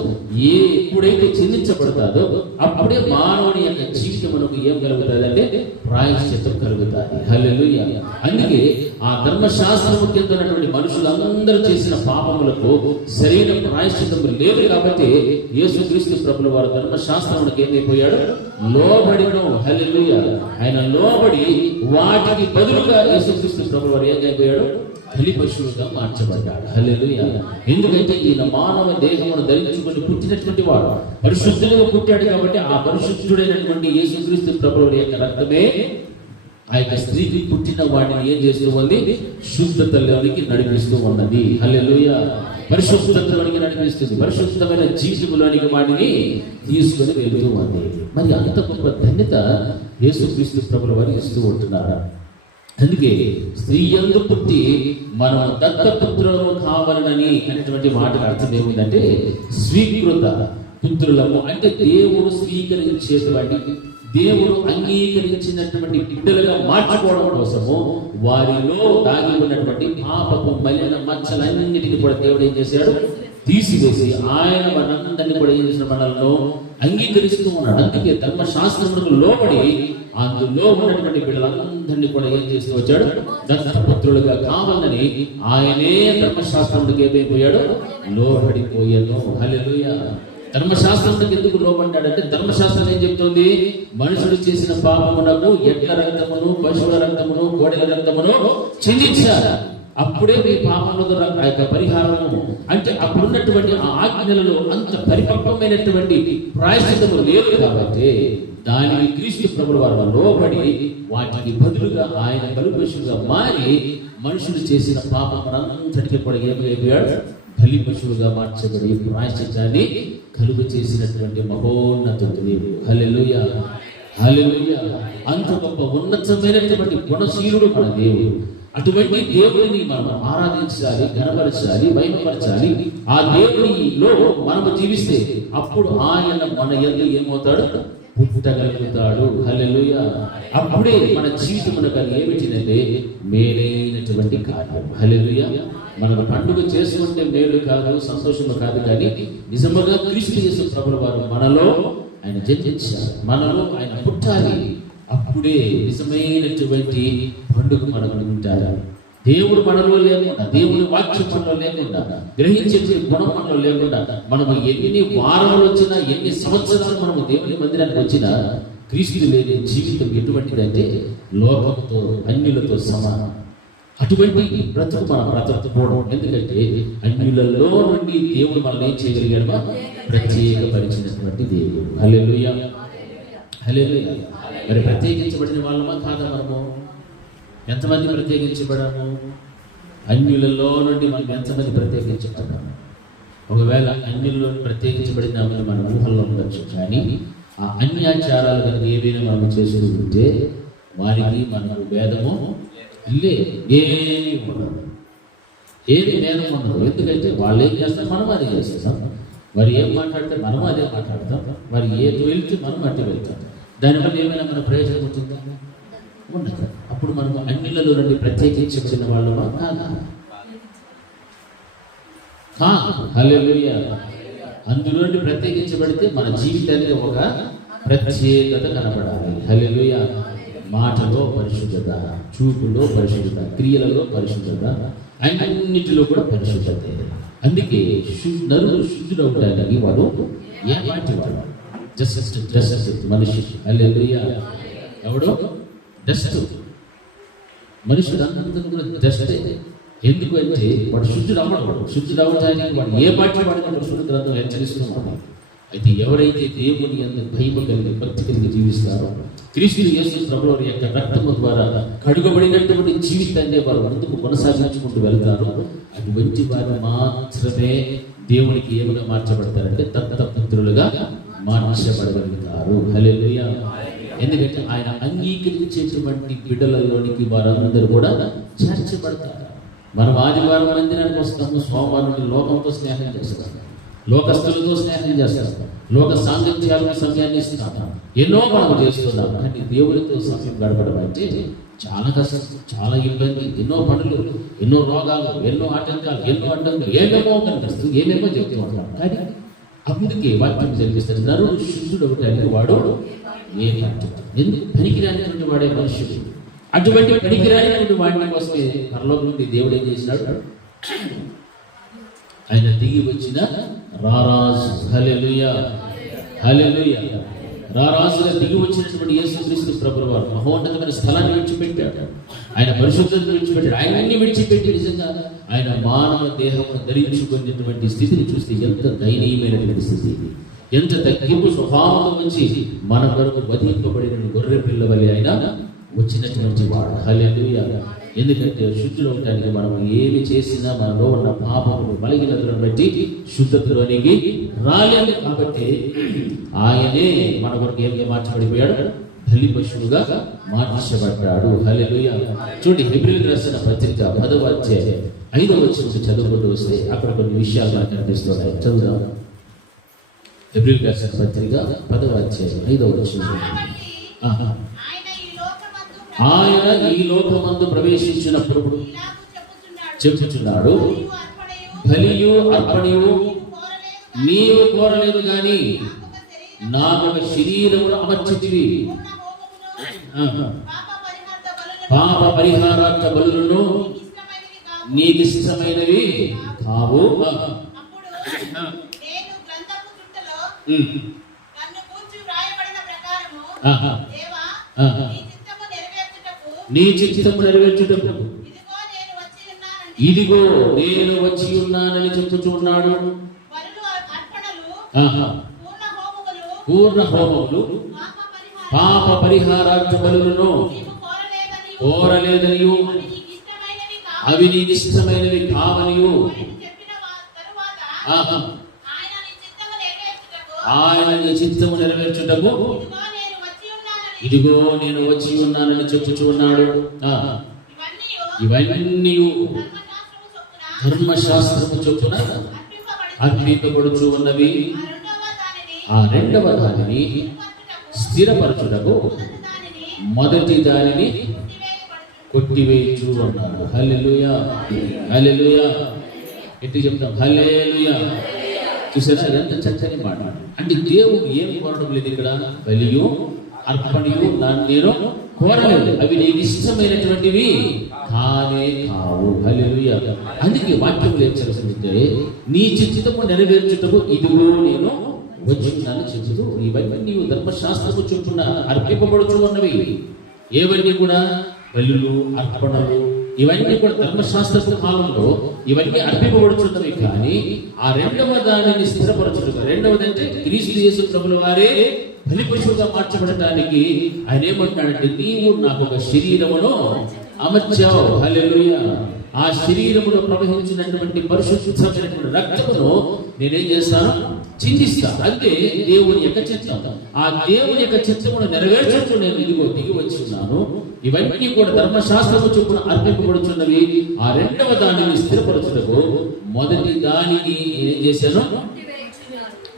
ఎప్పుడైతే చెల్లించబడతాదో అప్పుడే మానవుని యొక్క జీవితమునకు ఏం కలుగుతుంది అంటే ప్రాయశ్చిత్తం కలుగుతుంది. హల్లెలూయా. అందుకే ఆ ధర్మశాస్త్రము కింద ఉన్నటువంటి మనుషులందరూ చేసిన పాపములకు సరైన ప్రాయశ్చిత్తం లేదు. కాబట్టి యేసుక్రీస్తు ప్రభువు వారు ధర్మశాస్త్రములకు ఏమైపోయాడు? లోబడిను. హల్లెలూయా. ఆయన లోబడి వాటికి బదులుగా యేసుక్రీస్తు ప్రభువు వారు ఏమైపోయాడు? బలి పశువుగా మార్చబడ్డాడు. హల్లెలూయా. ఎందుకంటే ఈయన మానవ దేహమును ధరించుకొని పుట్టినటువంటి వాడు పరిశుద్ధులుగా పుట్టాడు. కాబట్టి ఆ పరిశుద్ధుడైనటువంటి యేసుక్రీస్తు ప్రభువు యొక్క రక్తమే ఆ యొక్క స్త్రీకి పుట్టిన వాడిని ఏం చేస్తూ ఉంది? శుద్ధతలోనికి నడిపిస్తూ ఉన్నది. హల్లెలూయా. పరిశుద్ధతలోనికి నడిపిస్తుంది. పరిశుద్ధమైన జీవితంలోనికి వాడిని తీసుకొని వెళ్తూ ఉంది. మరి అంత గొప్ప ధన్యత యేసుక్రీస్తు ప్రభువు వారు ఇస్తూ ఉంటున్నారు. అందుకే స్త్రీ యందు పుట్టి మనం దత్తపుత్రులము కావాలని అనేటువంటి మాటకు అర్థం ఏమిటంటే స్వీకృత పుత్రులము. అంటే దేవుడు స్వీకరించేటువంటి, దేవుడు అంగీకరించినటువంటి బిడ్డలుగా మార్చుకోవడం కోసము వారిలో దాగి ఉన్నటువంటి పాపపు మలిన మచ్చలన్నిటిని కూడా దేవుడు ఏం చేశాడు? తీసివేసి ఆయన మనందరినీ కూడా ఏం చేసిన మనల్లో అంగీకరిస్తూ ఉన్నాడు. అందుకే ధర్మశాస్త్రములకు లోబడి అందులో ఉన్నటువంటి బిడ్డలందరినీ కూడా ఏం చేస్తూ వచ్చాడు? దత్తపుత్రులుగా కావాలని ఆయనే ధర్మశాస్త్రములకు ఏమైపోయాడు? లోబడిపోయాను. హల్లెలూయా. ధర్మశాస్త్రానికి ఎందుకు లోబడ్డాడంటే ధర్మశాస్త్రం ఏం చెప్తుంది? మనుషుడు చేసిన పాపమునకు ఎడ్ల రక్తమును, పశువుల రక్తమును, కోడెల రక్తమును చెల్లించారు. అప్పుడే మీ పాపములకు ఆ యొక్క పరిహారము. అంటే అప్పుడున్నటువంటి ఆ ఆజ్ఞలలో అంత పరిపక్వమైనటువంటి ప్రాయశ్చిత్తము లేదు. కాబట్టి దానికి క్రీస్తు ప్రభువు వారు లోబడి వాటికి బదులుగా ఆయన బలి పశువుగా మారి మనుషులు చేసిన పాపమునంతటికి కూడా ఏమయ్యాడు? బలి పశువుగా మార్చబడి ప్రాయశ్చిత్తాన్ని కలుగు చేసినటువంటి మహోన్నతుడు దేవుడు. హల్లెలూయా, హల్లెలూయా. అంత గొప్ప ఉన్నతమైనటువంటి గుణశీలుడు మన దేవుడు. అటువంటి దేవుడిని మనం ఆరాధించాలి, కనబరచాలి, మహిమపరచాలి. ఆ దేవునిలో మనము జీవిస్తే అప్పుడు ఆయన మన యందు ఏమవుతాడు? పుట్టగలుగుతాడు. హల్లెలూయా. అప్పుడే మన జీవితమునకు ఏమిటినంటే మేలైనటువంటి కార్యం. హల్లెలూయా. మనకు పండుగ చేసుకుంటే మేలు కాదు, సంతోషము కాదు, కానీ నిజముగా క్రీస్తు యేసు ప్రభువు వారు మనలో ఆయన జన్మించారు, మనలో ఆయన పుట్టాలి. అప్పుడే నిజమైనటువంటి పండుగ మనకు ఉంటారు. దేవుడు మనలో లేకుండా, దేవుని వాక్యం మనలో లేకుండా, గ్రహించే గుణం మనలో లేకుండా మనము ఎన్ని వారాలు వచ్చినా, ఎన్ని సంవత్సరాలు మనము దేవుని మందిరానికి వచ్చినా క్రీస్తు లేని జీవితం ఎటువంటిదంటే లోకముతో, అన్యులతో సమానం. అటువంటి బ్రతుకు మన బ్రతకపోవడం. ఎందుకంటే అన్యులలో నుండి దేవుడు మనల్ని ఏం చేయగలిగాడు? ప్రత్యేకపరిచినటువంటి దేవుడు. హల్లెలూయా, హల్లెలూయా. మరి ప్రత్యేకించబడిన వాళ్ళమా కాదా మనము? ఎంతమంది ప్రత్యేకించబడాము? అన్యులలో నుండి మనం ఎంతమంది ప్రత్యేకించబడ్డాము? ఒకవేళ అన్యుల్లో ప్రత్యేకించబడినామని మన ఊహల్లో ఉండొచ్చు, కానీ ఆ అన్యాచారాలు కనుక ఏదైనా మనం చేస్తూ ఉంటే వారికి మనకు భేదము ఏమి ఉండదు, ఏమి భేదం ఉండదు. ఎందుకంటే వాళ్ళు ఏం చేస్తారు, మనం అదే చేస్తాం. వారు ఏం మాట్లాడితే మనం అదే మాట్లాడతాం. వారు ఏది వెళ్తే మనం అట్టే వెళ్తాం. దానివల్ల ఏమైనా మన ప్రయోజనం ఉంటుందా? ఉండదు. అప్పుడు మనం అన్నిలలో నుండి ప్రత్యేకించబడిన వాళ్ళమా? హల్లెలూయా. అందులో నుండి ప్రత్యేకించబడితే మన జీవితానికి ఒక ప్రత్యేకత కనబడాలి. హల్లెలూయా. మాటలో పరిశుద్ధత, చూపులో పరిశుద్ధత, క్రియలలో పరిశుద్ధత, అన్నిటిలో కూడా పరిశుద్ధత. అందుకే నరుడు శుద్ధుడవడానికి వాడు ఏమాటి వాడు? జస్ట్ మనిషి. హల్లెలూయా. ఎవడో డస్ట్. మనుషుడు అంతా కూడా డస్టే. ఎందుకు అంటే వాడు శుద్ధుడు అవ్వడం. శుద్ధుడు అవ్వడానికి వాడు ఏ పాటి వాడిని పరిశుద్ధ గ్రంథం హెచ్చరిస్తున్నాడు. అయితే ఎవరైతే దేవుని యందు భయము కలిగి భక్తి కలిగి జీవిస్తారో, క్రీస్తు యేసు ప్రభువారి యొక్క రక్తము ద్వారా కడుగబడినటువంటి జీవితాన్ని వారు ముందుకు కొనసాగించుకుంటూ వెళ్తారు. అటువంటి వారు మాత్రమే దేవునికి ఏమిగా మార్చబడతారంటే దత్తపుత్రులుగా మార్చబడగలుగుతారు. హల్లెలూయా. ఎందుకంటే ఆయన అంగీకరించేటువంటి బిడ్డలలోనికి వారందరూ కూడా చేర్చబడతారు. మనం ఆదివారం మందిరానికి వస్తాము, సోమవారం లోకంతో స్నేహం చేస్తాము, లోకస్తులతో స్నేహం చేస్తాం, లోక సాంగత్యాలకు సమయాన్ని ఇస్తాం, ఎన్నో మనం చేస్తున్నాం. కానీ దేవుడితో సమయం గడపడం అంటే చాలా కష్టం, చాలా ఇబ్బంది, ఎన్నో పనులు, ఎన్నో రోగాలు, ఎన్నో ఆటంకాలు, ఎన్నో అడ్డంకులు, ఏమేమో కనిపిస్తుంది, ఏమేమో చెప్తూ ఉంటాం. కానీ అందుకే వాక్యం జరిగిస్తారు, నరుడు శుద్ధుడు ఒకటి వాడు ఏ పాటి ఎందుకు పనికిరానిటువంటి వాడే మనుషుడు. అటువంటి పనికిరానిటువంటి వాడిని కోసమే పరలోకం నుండి దేవుడు ఏం చేసినాడు? ఆయన దిగి వచ్చిన రారాజు. హల్లెలూయా. హల్లెలూయా. రారాజుగా దిగి వచ్చినటువంటి యేసుక్రీస్తు ప్రభువు వారు మహోన్నతమైన స్థలాన్ని విడిచిపెట్టాడు. ఆయన పరిశుద్ధతను విడిచిపెట్టాడు. ఆయన్ని విడిచిపెట్టి నిజంగా ఆయన మానవ దేహమును ధరించుకునేటువంటి స్థితిని చూస్తే ఎంత దయనీయమైనటువంటి స్థితి, ఎంత తగ్గింపు స్వభావం నుంచి మన కొరకు వధింపబడిన గొర్రె పిల్ల వలె ఆయన వచ్చినటువంటి వాడు. హల్లెలూయా. ఎందుకంటే శుద్ధులు ఉండడానికి మనం ఏమి చేసినా మనలో ఉన్న పాపములు బలహీనతలను బట్టి శుద్ధతలోనికి రాలేదు. కాబట్టి ఆయనే మన కొరకు ఏమి మార్చబడిపోయాడు? బలి పశువుగా మార్చబడ్డాడు. హల్లెలూయా. చూడండి, హెబ్రీయులకు రాసిన పత్రిక 10వ అధ్యాయం 5వ వచనం చదువుకుంటూ వస్తే అక్కడ కొన్ని విషయాలు మనకు కనిపిస్తున్నాయి. చదువుదాం. హెబ్రీయులకు రాసిన పత్రిక 10వ అధ్యాయం 5వ వచనం. ఆయన ఈ లోకమందు ప్రవేశించినప్పుడు చెప్పుచున్నాడు, బలియు అర్పణయు నీవు కోరలేదు గాని నాకు ఒక శరీరమును అమర్చితివి, పాప పరిహారార్థ బలులను నీకు ఇష్టమైనవి కావు. నీ చిత్తము నెరవేర్చుటకు ఇదిగో నేను వచ్చి ఉన్నానని చెప్పుచున్నాడు. పూర్ణ హోమములు, పాప పరిహారార్థ బలులను కోరలేదనియు అవి నీకు ఇష్టమైనవి కావనియు ఆయన నీ చిత్తము నెరవేర్చుటకు ఇదిగో నేను వచ్చి ఉన్నానని చెప్పుచున్నాడు. ఇవన్నీ ధర్మశాస్త్రము చొప్పున అర్పింపబడుచు ఉన్నవి. ఆ రెండవ దానిని స్థిరపరచుటకు మొదటి దానిని కొట్టివేయచ్చు అన్నాడు. హల్లెలూయా. హల్లెలూయా. ఎట్టి చెప్తాం? హల్లెలూయా. చూసారా, ఎంత చక్కని మాట. అంటే దేవుడు ఏమి కోరడం లేదు ఇక్కడ. బలియు అర్పణయు నేను కోరలేదు, అవి నీకు ఇష్టమైనటువంటివి కానే కావు. హల్లెలూయా. అందుకే వాక్యం లేచాల్సిందంటే నీ చిత్తము నెరవేర్చుటకు ఇదిగో నేను వచ్చున్నాను చెబుతూ ఇవన్నీ ధర్మశాస్త్రము చొప్పున అర్పింపబడుచు ఉన్నవి. ఏవన్నీ కూడా బలులు, అర్పణలు, ఇవన్నీ కూడా ధర్మశాస్త్ర కాలంలో ఇవన్నీ అర్పింపబడుచున్నవి. కానీ ఆ రెండవ దానిని స్థిరపరచుట, రెండవది అంటే క్రీస్తు యేసు ప్రభుల వారే బలి పశువుగా మార్చబడటానికి ఆయన ఏమంటాడంటే నీవు నాకు ఒక శరీరమును అమర్చావు. హల్లెలూయా. ఆ శరీరములో ప్రవహించినటువంటి పరిశుద్ధమైనటువంటి రక్తమును నేనేం చేస్తాను? చిందిస్తా. అంటే దేవుని యొక్క చిత్తం. ఆ దేవుని యొక్క చిత్తమును నెరవేర్చుటకు నేను ఇదిగో దిగి వచ్చిన్నాను. ఇవన్నీ కూడా ధర్మశాస్త్రము చొప్పున అర్పింపబడుచున్నవి. ఆ రెండవ దానిని స్థిరపరచుటకు మొదటి దానిని ఏం చేశాను?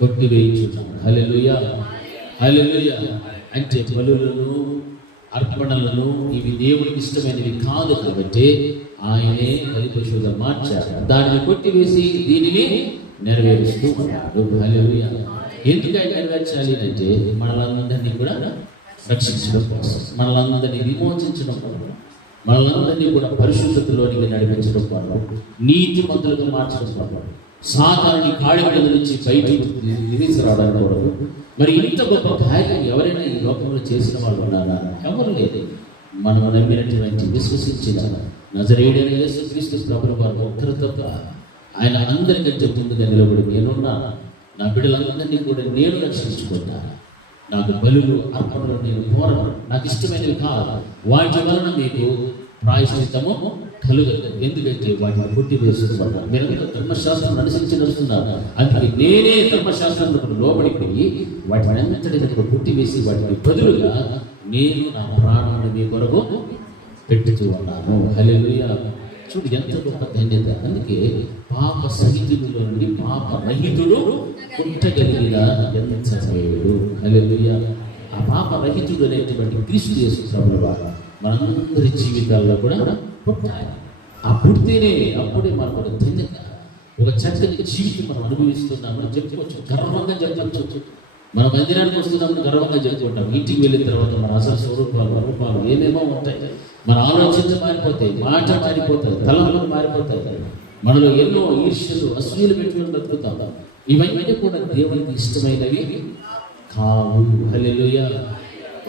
కొట్టివేయించున్నాను. హల్లెలూయా. హల్లెలూయా. అంటే బలులను, అర్పణలను ఇవి దేవునికి ఇష్టమైనవి కాదు కాబట్టి ఆయనే బలిపశువుగా మార్చాడు. దానిని కొట్టివేసి దీనిని నెరవేరుస్తూ ఉన్నాడు. హల్లెలూయా. ఎందుకు ఆయన నెరవేర్చాలి అంటే మనలందరినీ కూడా రక్షించడం కోసం, మనలందరినీ విమోచించడం కోసం, మనలందరినీ కూడా పరిశుద్ధతలోనికి నడిపించడం కోసం, నీతిమంతులుగా మార్చడం కోసం, సాతానుని కాడిగల నుంచి బయటకు తీసుకురావడానికి కొరకు. మరి ఇంత గొప్ప కార్యం ఎవరైనా ఈ లోకంలో చేసిన వాళ్ళు ఉన్నారా? ఎవరు లేదు. మనం నమ్మినటువంటి విశ్వసించిన నజరేయుడైన యేసుక్రీస్తు ప్రభువు వారు ఒక్కరు తప్ప ఆయన అందరికంటే ముందుగా నిలబడి నేనున్నా, నా బిడ్డలందరినీ కూడా నేను రక్షించుకుంటాను, నాకు బలులు అర్పణలు నేను కోరను, నాకు ఇష్టమైనవి కాదు, వాటి వలన మీకు ప్రాయశ్చిత్తము కలుగదు. ఎందుకంటే వాటిని కొట్టి వేస్తున్నారు. మీరు ధర్మశాస్త్రం అనుసరించి నడుస్తున్నారు. అందుకే నేనే ధర్మశాస్త్రానికి లోబడిపోయి వాటిని అంతటి కొట్టి వేసి వాటిని బదులుగా నేను నా ప్రాణాన్ని మీ కొరకు పెట్టుతూ ఉన్నాను. హల్లెలూయా. చూడు ఎంత గొప్ప ధన్యత. అందుకే పాప సహితులలో నుండి పాప రహితుడు పుట్టగలిగిన ఎంత సమయుడు. హల్లెలూయా. ఆ పాప రహితుడు అనేటువంటి క్రీస్తు యేసు ప్రభువు మనందరి జీవితాల్లో కూడా పుట్టాలి. ఆ పుడితేనే అప్పుడే మనకు ఒక ధన్యత, ఒక చక్కని జీవితం మనం అనుభవిస్తున్నామని చెప్పుకోవచ్చు, గర్వంగా చెప్పవచ్చు. మన మందిరానికి వస్తున్నామని గర్వంగా చెప్పుకుంటాం. ఇంటికి వెళ్ళిన తర్వాత మన అసలు స్వరూపాలు ఏమేమో ఉంటాయి. మన ఆలోచనలు మారిపోతాయి, మాట మారిపోతాయి, తలంపులు మారిపోతాయి. మనలో ఎన్నో ఈర్ష్యలు అసూయలు పెట్టుకుని బతుకుతాం. ఇవన్నీ కూడా దేవునికి ఇష్టమైనవి కావు. హల్లెలూయా.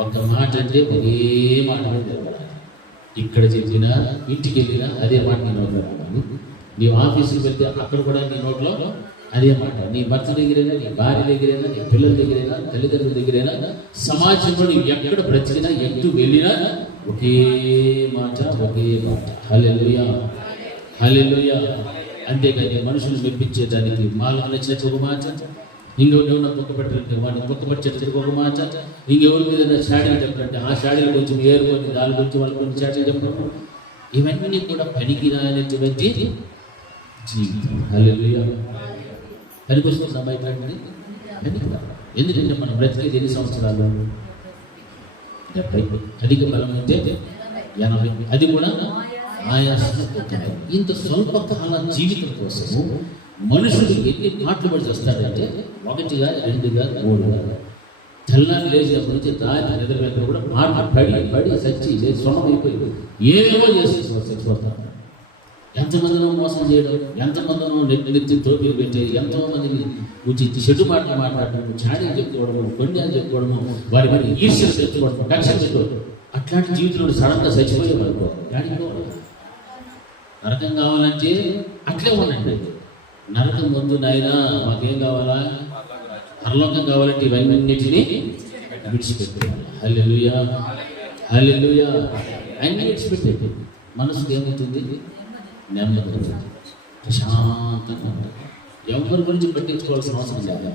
ఒక మాట అంటే ఒకే మాట ఇక్కడ చెప్పినా, ఇంటికి వెళ్ళినా అదే మాట నీ నోట్లో రావాలి. నీ ఆఫీసుకి వెళ్తే అక్కడ కూడా నీ నోట్లో అదే మాట. నీ భర్త దగ్గరైనా, నీ భార్య దగ్గరైనా, నీ పిల్లల దగ్గరైనా, తల్లిదండ్రుల దగ్గరైనా, సమాజంలో నీవు ఎక్కడ బ్రతికినా, ఎటు వెళ్ళినా ఒకే మాట. హల్లెలూయా. హల్లెలూయా. అంతేగాని మనుషులు మెప్పించేదానికి మాలకు నచ్చినట్టు ఒక మాట, ఇంకెవరిని కుక్క పెట్టాలంటే వాడిని కుక్క పెట్టేటప్పుడు ఒక మాట, ఇంకెవరి మీద షాడీలు చెప్పాలంటే ఆ షాడీలు కొంచెం ఏరుకొని దాని గురించి వాళ్ళు కొన్ని షాడీలు చెప్పడం. ఇవన్నీ కూడా పనికిరానటువంటి జీవితం. హల్లెలూయా. పనికొస్తుంది అమ్మాయి ఎందుకంటే మనం బ్రతికేది ఎన్ని సంవత్సరాలు? 70. అధిక బలం అంటే 80. అది కూడా ఆయాసంగా. ఇంత స్వల్ప కాల జీవితం కోసము మనుషులు ఎన్ని మాటలు పడి వస్తారంటే 1గా 2గా 3గా తెల్లారి లేచినప్పటి నుంచి రాత్రి నిద్రపోయినప్పుడు కూడా మాట పడి సచ్చి లేదు సొంతం అయిపోయి ఏమేమో చేసేస్తారు. ఎంతమందినో మోసం చేయడం, ఎంతమందినో నెత్తి టోపీలు పెట్టేది, ఎంతోమందిని గురించి చెడు మాటలు మాట్లాడడం, చాడీలు చెప్పుకోవడము, కొండ్యాలు చెప్పుకోవడము, వారి మరి ఈర్ష్యలు తెచ్చుకోవడం, కక్షలు పెట్టుకోవడం. అట్లాంటి జీవితంలో సడన్గా చచ్చిపోయేవారు. గాడిలో నరకం కావాలంటే అట్లే ఉండండి. నరకం ముందు నాయన మాకేం కావాలా? పరలోకం కావాలంటే ఇవన్నిటినీ విడిచిపెట్టాలి. హల్లెలూయా. హల్లెలూయా. అన్ని విడిచిపెట్టేది మనసుకు ఏమవుతుంది? నెమ్మది, ప్రశాంతంగా ఉంటుంది. ఎవరి గురించి పట్టించుకోవాల్సిన అవసరం లేదు.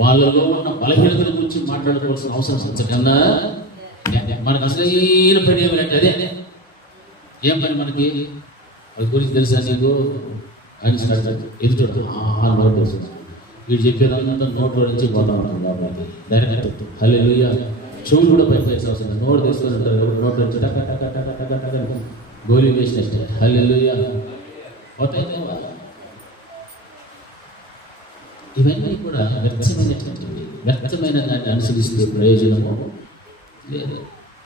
వాళ్ళలో ఉన్న బలహీనతల గురించి మాట్లాడుకోవాల్సిన అవసరం అంతకన్నా మనకు అసలైన పని ఏమంటే అదే. ఏం పని మనకి? అది గురించి తెలుసా నీకు? అని ఎదుటి నోట్ వస్తుంది. వీడు చెప్పేదంతా నోట్లో నుంచి పోతా ఉంటుంది కాబట్టి డైరెక్ట్. హల్లెలూయా. చెవులు కూడా పనిచేసి వస్తుంది. నోటు తీసుకుంటారు, నోట్ నుంచి గోళీ వేసినట్టే. హల్లెలూయా. పోతాయి. ఇవన్నీ కూడా వ్యర్థమైన దాన్ని అనుసరిస్తే ప్రయోజనము లేదు.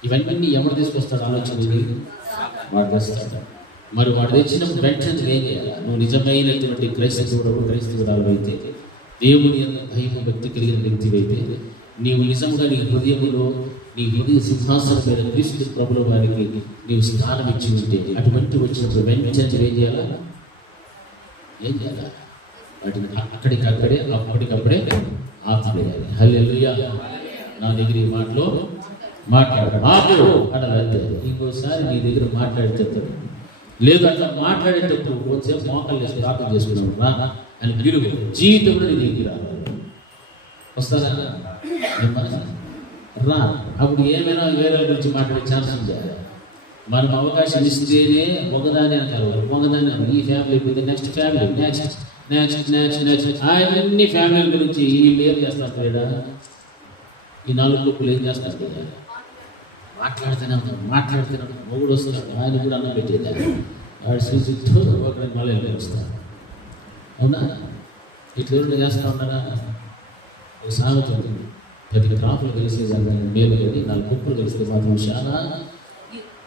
ఇవన్నీ ఎవరు తీసుకొస్తాడు? ఆలోచనని వాడు తెస్తాడు. మరి వాడు తెచ్చినప్పుడు వెంటనే ఏం చేయాలి? నువ్వు నిజమైనటువంటి క్రైస్తవురాలు అయితే, దేవుని భయం భక్తి కలిగిన వ్యక్తి అయితే, నీవు నిజంగా నీ హృదయంలో, నీ హృదయ సింహాసనం మీద క్రీస్తు ప్రభుల వారికి నీవు స్థానం ఇచ్చి ఉంటే, అటువంటి వచ్చినప్పుడు వెంటనే ఏం చేయాలి? వాటిని అక్కడికక్కడే అప్పటికప్పుడే ఆపేయాలి. హల్లెలూయా. నా దగ్గర ఈ మాటలో మాట్లాడు అనాలంటే ఇంకోసారి నీ దగ్గర మాట్లాడితే లేదు అట్లా మాట్లాడేటప్పుడు కొంచెం మోకాలు వేసి ప్రార్థన చేసుకున్నాం రా అని పిలుగు. జీవితంలో నీ దగ్గర వస్తారా? రా. అప్పుడు ఏమైనా వేరే గురించి మాట్లాడే ఛాన్స్ ఉంది. మనం అవకాశం ఇస్తేనే ఒకదాని కలవాలి, ఒకదాని ఈ ఫ్యామిలీ అయిపోతే next family, next next next next అన్ని ఫ్యామిలీ గురించి వీళ్ళు ఏం చేస్తారు లేదా? ఈ 4 గ్రూపులు ఏం చేస్తారు? మాట్లాడుతూనే ఉంటాడు. మొగుడు వస్తాడు, ఆయన కూడా అన్నం పెట్టేది. వాడు శ్రీజిత్తు ఒకటి మళ్ళీ వస్తాడు. అవునా? ఇట్లా ఎవరు చేస్తూ ఉన్నారా? ఒక సామెత ఉంటుంది, 10 క్రాపులు కలిసేదాన్ని మేలు కానీ 4 కుప్పలు కలిస్తే మాత్రం